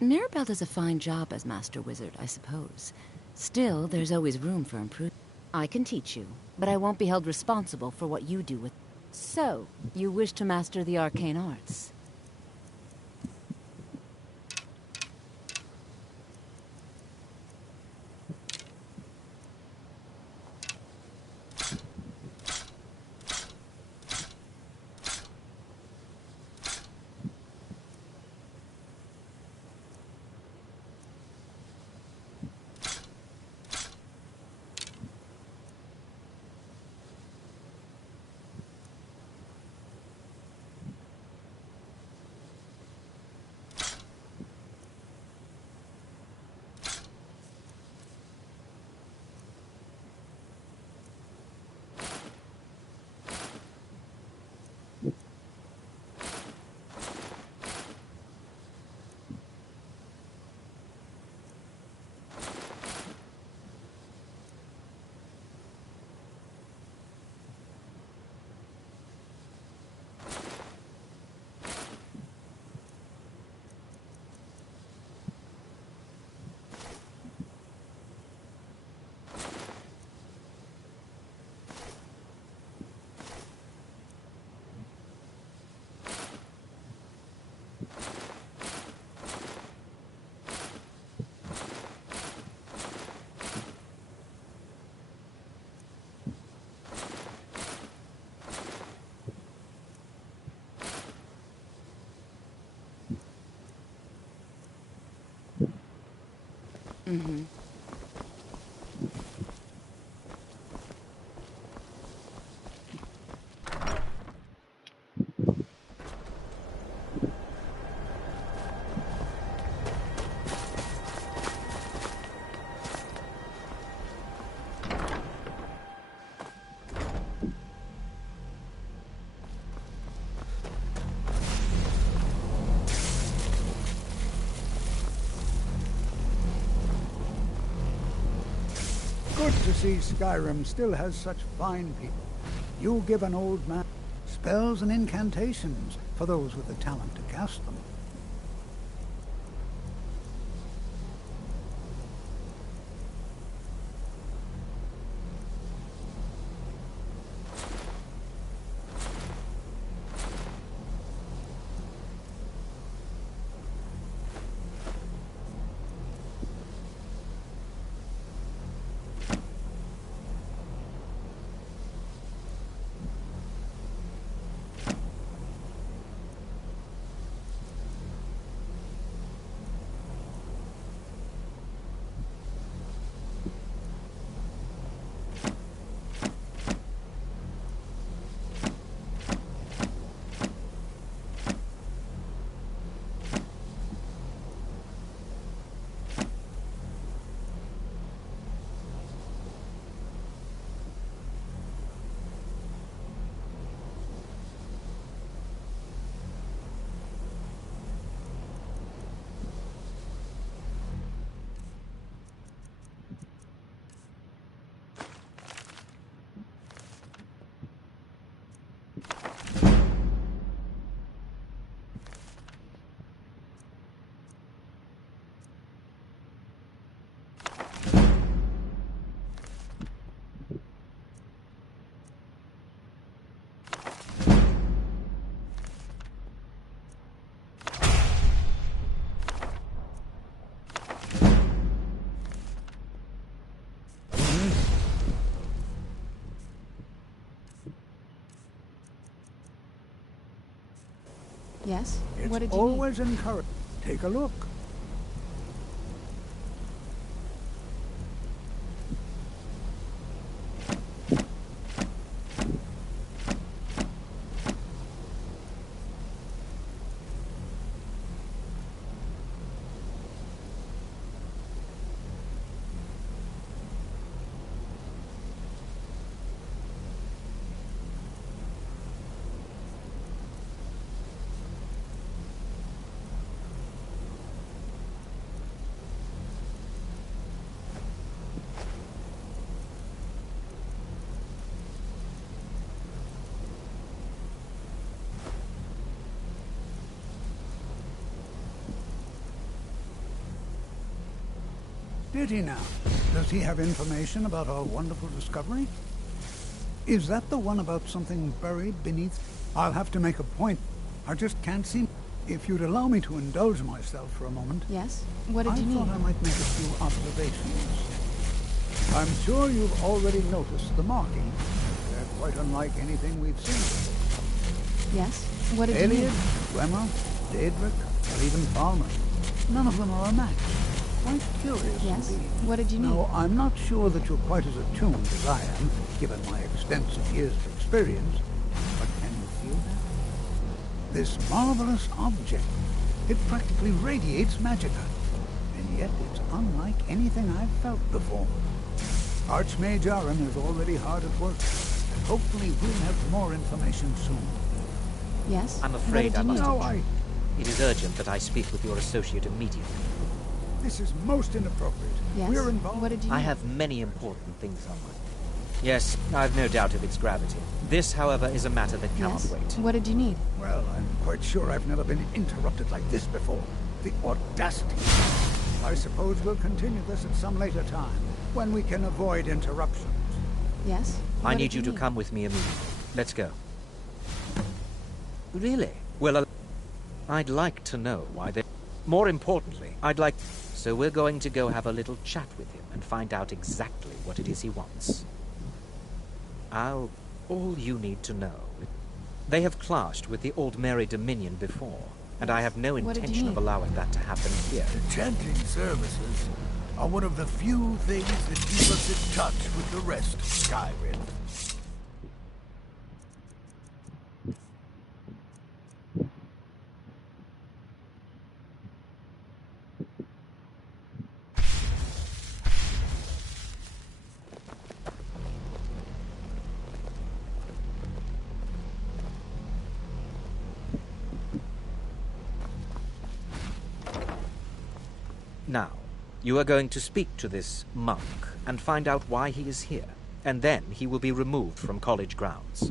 Mirabelle does a fine job as Master Wizard, I suppose. Still, there's always room for improvement. I can teach you, but I won't be held responsible for what you do with... So, you wish to master the arcane arts? Mm-hmm. Good to see Skyrim still has such fine people. You give an old man spells and incantations for those with the talent to cast them. Yes? It's What did you always encouraged. Take a look. Did he now? Does he have information about our wonderful discovery? Is that the one about something buried beneath? I'll have to make a point. I just can't seem... If you'd allow me to indulge myself for a moment... Yes? What did you need? I thought I might make a few observations. I'm sure you've already noticed the markings. They're quite unlike anything we've seen before. Yes? What did you need? Elliot, Wemmer, Daedric, or even Falmer. None of them are a match. Quite curious Yes? indeed. What did you need? No, I'm not sure that you're quite as attuned as I am, given my extensive years of experience. But can you feel that? This marvelous object, it practically radiates magicka. And yet it's unlike anything I've felt before. Archmage Aaron is already hard at work, and hopefully we'll have more information soon. Yes? I'm afraid I must... No, It is urgent that I speak with your associate immediately. This is most inappropriate. Yes? We're involved. What did you I need? have many important things on mind. Yes, I've no doubt of its gravity. This, however, is a matter that cannot Yes? wait. What did you need? Well, I'm quite sure I've never been interrupted like this before. The audacity. I suppose we'll continue this at some later time, when we can avoid interruptions. Yes? I What need did you to come with me immediately. Let's go. Really? Well, I'd like to know why they... More importantly, I'd like... So we're going to go have a little chat with him and find out exactly what it is he wants. All you need to know... They have clashed with the Old Mary Dominion before, and I have no What did you intention of need? allowing that to happen here. The chanting services. are one of the few things that keep us in touch with the rest of Skyrim. Now, you are going to speak to this monk and find out why he is here, and then he will be removed from college grounds.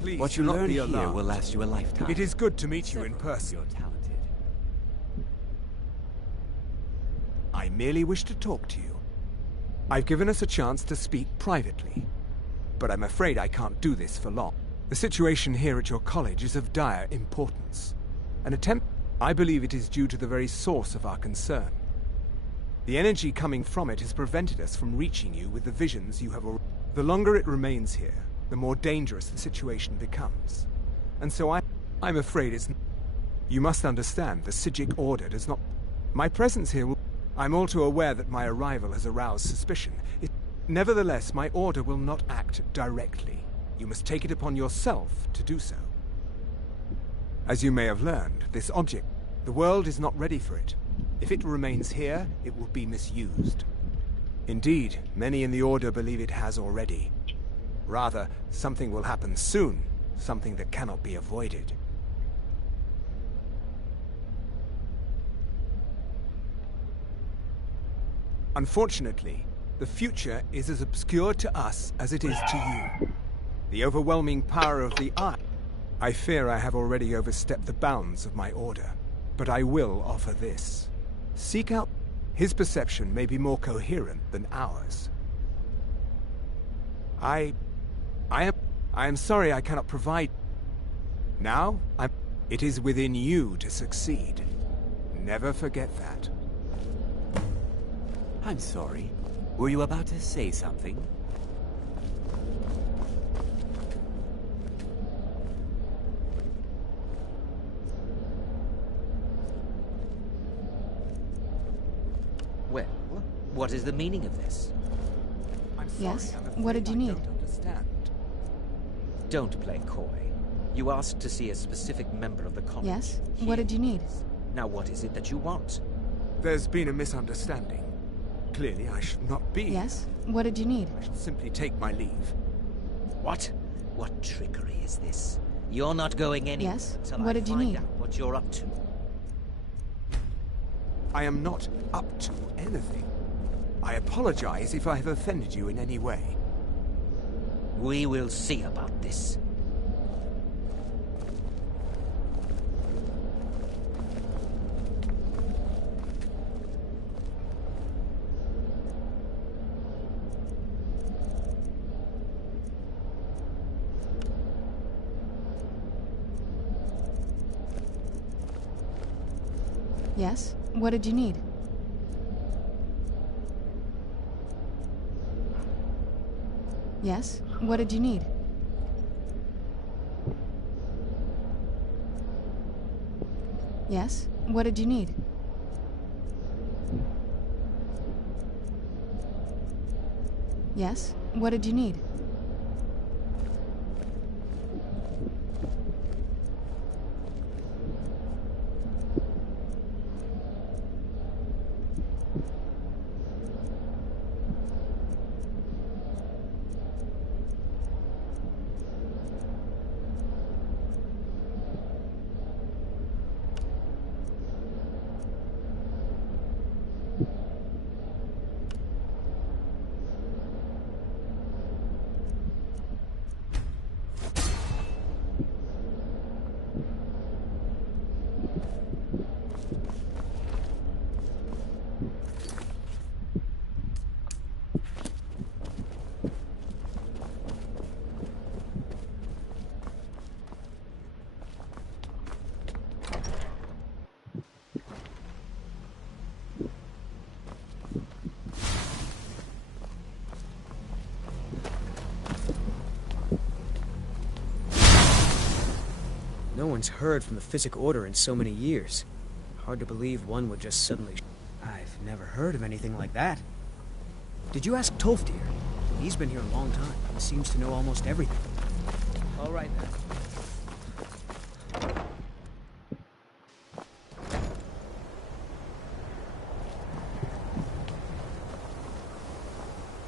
Please, What you do not learn be here alarmed. will last you a lifetime. It is good to meet you in person. You're talented. I merely wish to talk to you. I've given us a chance to speak privately, but I'm afraid I can't do this for long. The situation here at your college is of dire importance. I believe it is due to the very source of our concern. The energy coming from it has prevented us from reaching you with the visions you have already. The longer it remains here, the more dangerous the situation becomes. And so I'm afraid it's... You must understand, the Psijic Order does not... My presence here will... I'm all too aware that my arrival has aroused suspicion. Nevertheless, my order will not act directly. You must take it upon yourself to do so. As you may have learned, this object, the world is not ready for it. If it remains here, it will be misused. Indeed, many in the Order believe it has already. Rather, something will happen soon, something that cannot be avoided. Unfortunately, the future is as obscure to us as it is to you. The overwhelming power of the Eye. I fear I have already overstepped the bounds of my order, but I will offer this. Seek out... His perception may be more coherent than ours. I am sorry I cannot provide... Now, it is within you to succeed. Never forget that. I'm sorry. Were you about to say something? Well, what is the meaning of this? Yes? What did you need? Don't play coy. You asked to see a specific member of the college. Yes? What did you need? Now what is it that you want? There's been a misunderstanding. Clearly, I should not be. Yes? What did you need? I should simply take my leave. What? What trickery is this? You're not going anywhere Yes? until What I did you find need? out what you're up to. I am not up to anything. I apologize if I have offended you in any way. We will see about this. Yes? What did you need? Yes? What did you need? Yes? What did you need? Yes? What did you need? one's heard from the Physic Order in so many years. Hard to believe one would just suddenly... I've never heard of anything like that. Did you ask Tolfdir? He's been here a long time and seems to know almost everything. All right, then.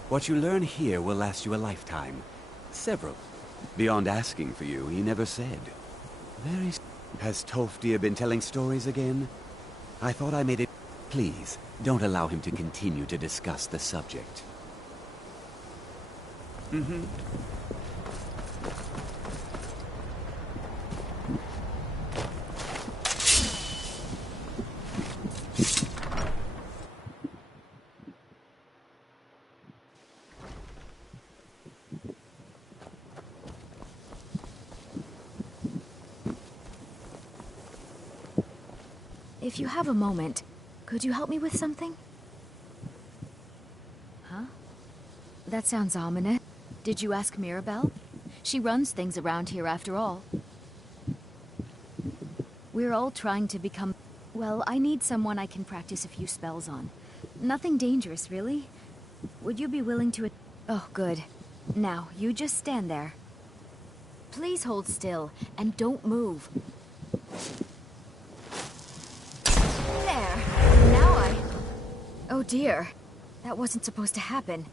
What you learn here will last you a lifetime. Several. Beyond asking for you, he never said. Has Tolfdir been telling stories again? I thought I made it... Please, don't allow him to continue to discuss the subject. Mm-hmm. If you have a moment, could you help me with something? Huh? That sounds ominous. Did you ask Mirabelle? She runs things around here after all. We're all trying to become... Well, I need someone I can practice a few spells on. Nothing dangerous, really. Would you be willing to... Oh, good. Now, you just stand there. Please hold still, and don't move. There. Now Oh dear. That wasn't supposed to happen.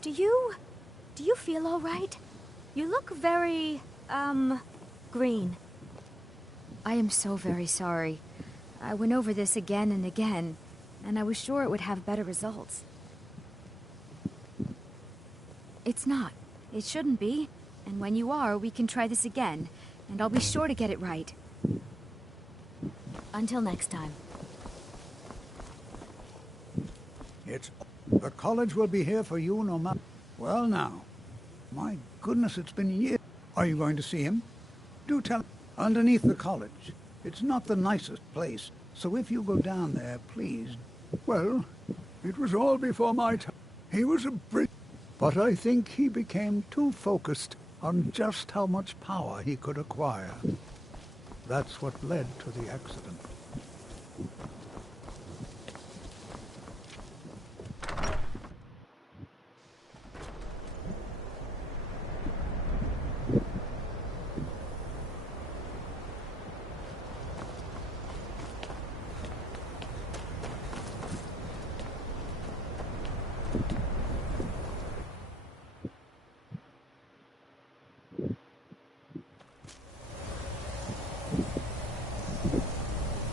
Do you feel all right? You look very, green. I am so very sorry. I went over this again and again, and I was sure it would have better results. It's not. It shouldn't be. And when you are, we can try this again, and I'll be sure to get it right. Until next time. The college will be here for you no matter... Well now, my goodness, it's been years. Are you going to see him? Do tell him. Underneath the college. It's not the nicest place, so if you go down there, please. Well, it was all before my time. He was a but I think he became too focused on just how much power he could acquire. That's what led to the accident.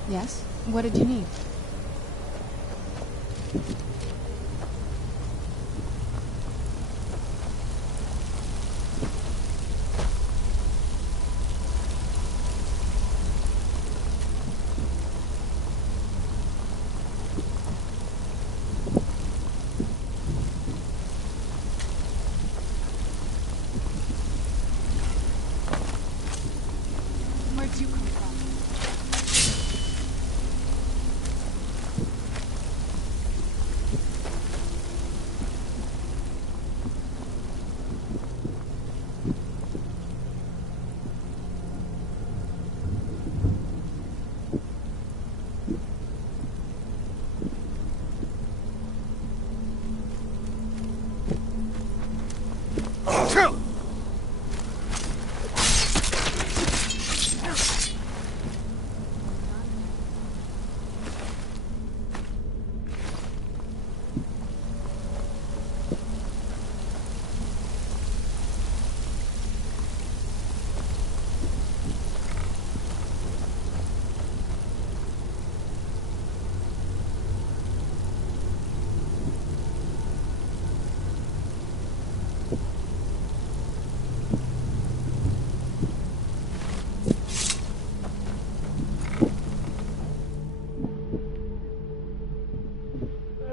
Yes? What did you need? Where'd you come from?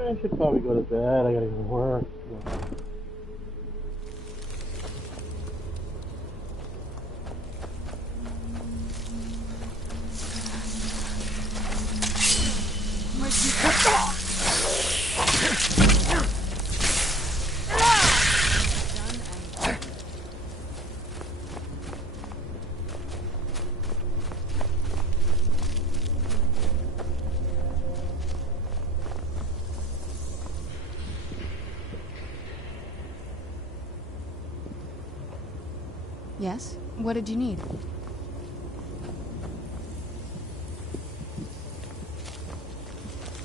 I should probably go to bed. I gotta go to work. Yes? What did you need?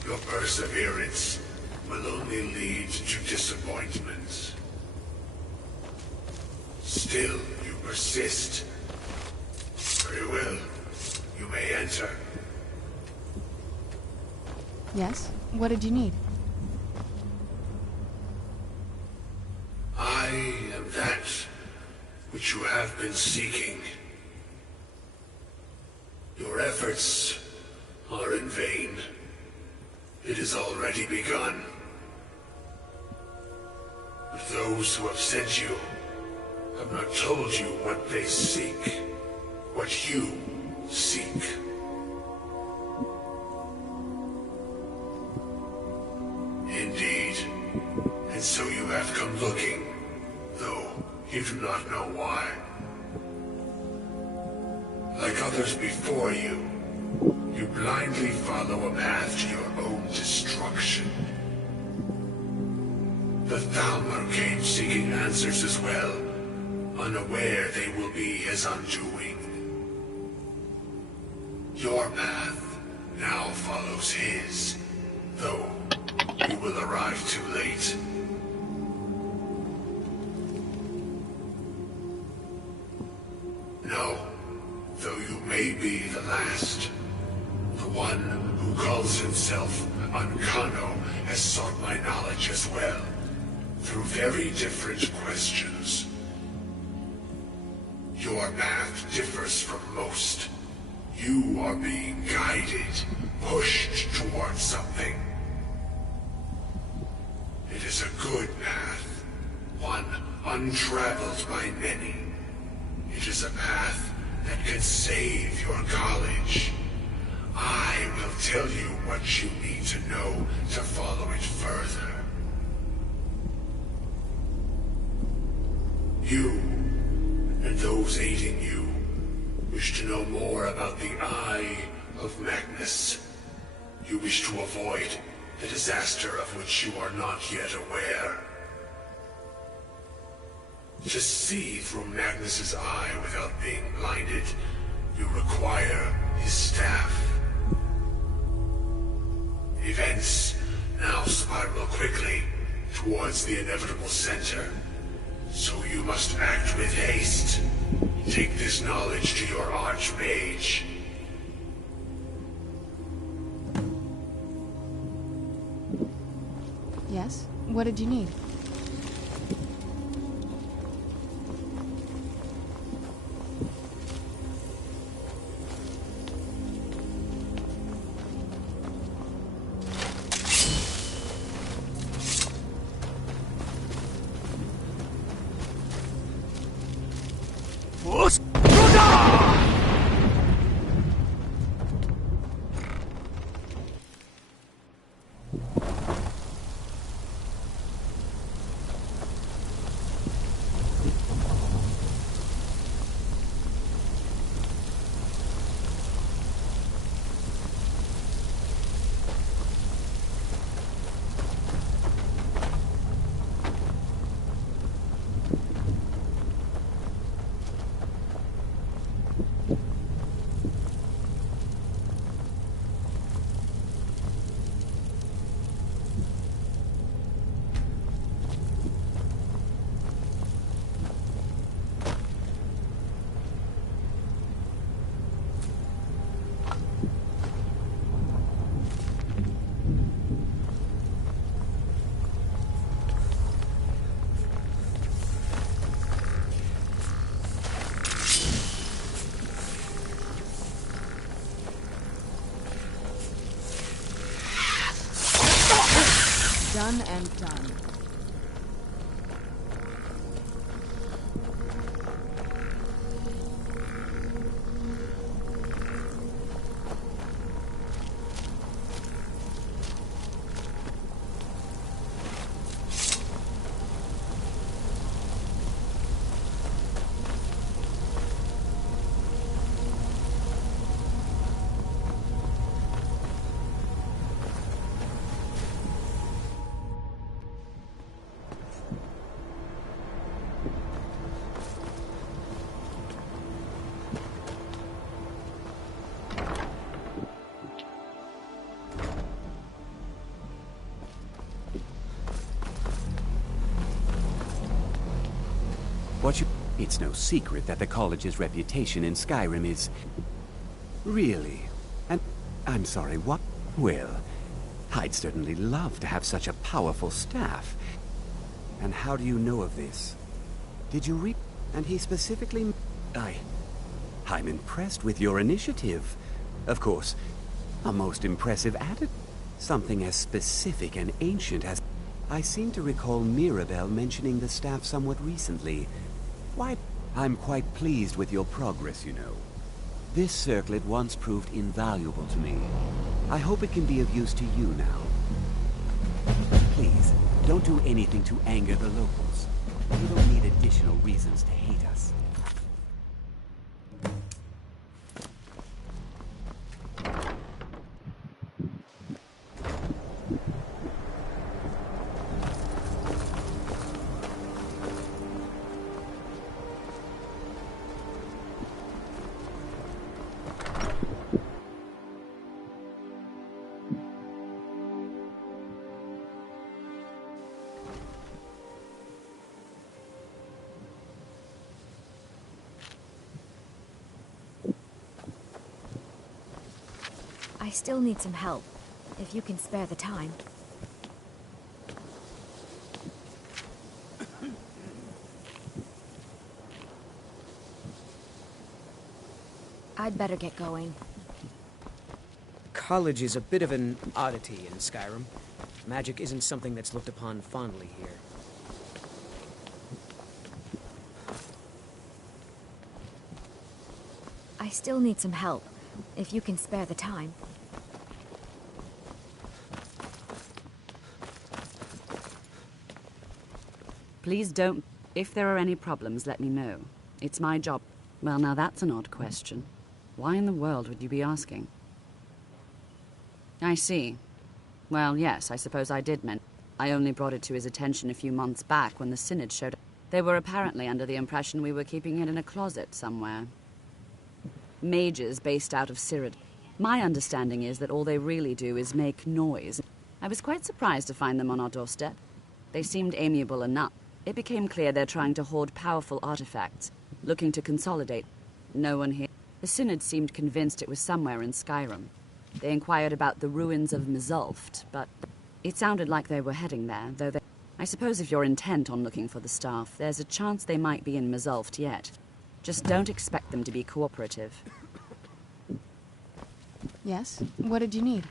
Your perseverance will only lead to disappointments. Still, you persist. Very well. You may enter. Yes? What did you need? I am that which you have been seeking. Your efforts are in vain. It has already begun. But those who have sent you have not told you what they seek, what you seek. Indeed. And so you have come looking, though you do not know why. Like others before you, you blindly follow a path to your own destruction. The Thalmor came seeking answers as well, unaware they will be his undoing. Your path now follows his, though you will arrive too late. No, though you may be the last. The one who calls himself Ankano has sought my knowledge as well, through very different questions. Your path differs from most. You are being guided, pushed towards something. It is a good path, one untraveled by many. It is a path that can save your college. I will tell you what you need to know to follow it further. You, and those aiding you, wish to know more about the Eye of Magnus. You wish to avoid the disaster of which you are not yet aware. To see through Magnus's eye without being blinded, you require his staff. Events now spiral quickly towards the inevitable center, so you must act with haste. Take this knowledge to your Archmage. Yes? What did you need? Done and done. What you... It's no secret that the college's reputation in Skyrim is... Really? And... I'm sorry, what? Well, I'd certainly love to have such a powerful staff. And how do you know of this? Did you read? And he specifically... I'm impressed with your initiative. Of course, a most impressive attitude. Something as specific and ancient as... I seem to recall Mirabelle mentioning the staff somewhat recently. Why, I'm quite pleased with your progress, you know. This circlet once proved invaluable to me. I hope it can be of use to you now. Please, don't do anything to anger the locals. You don't need additional reasons to hate us. I still need some help, if you can spare the time. I'd better get going. College is a bit of an oddity in Skyrim. Magic isn't something that's looked upon fondly here. I still need some help, if you can spare the time. Please don't. If there are any problems, let me know. It's my job. Well, now that's an odd question. Why in the world would you be asking? I see. Well, yes, I suppose I did mention. I only brought it to his attention a few months back when the Synod showed up. They were apparently under the impression we were keeping it in a closet somewhere. Mages based out of Cyrodiil. My understanding is that all they really do is make noise. I was quite surprised to find them on our doorstep. They seemed amiable enough. It became clear they're trying to hoard powerful artifacts, looking to consolidate. No one here. The Synod seemed convinced it was somewhere in Skyrim. They inquired about the ruins of Mzulft, but it sounded like they were heading there, though they... I suppose if you're intent on looking for the staff, there's a chance they might be in Mzulft yet. Just don't expect them to be cooperative. Yes? What did you need?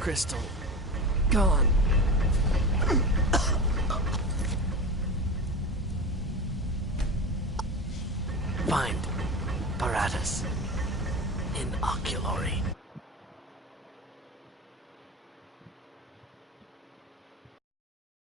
Crystal. Gone. Find Paratus in Oculory.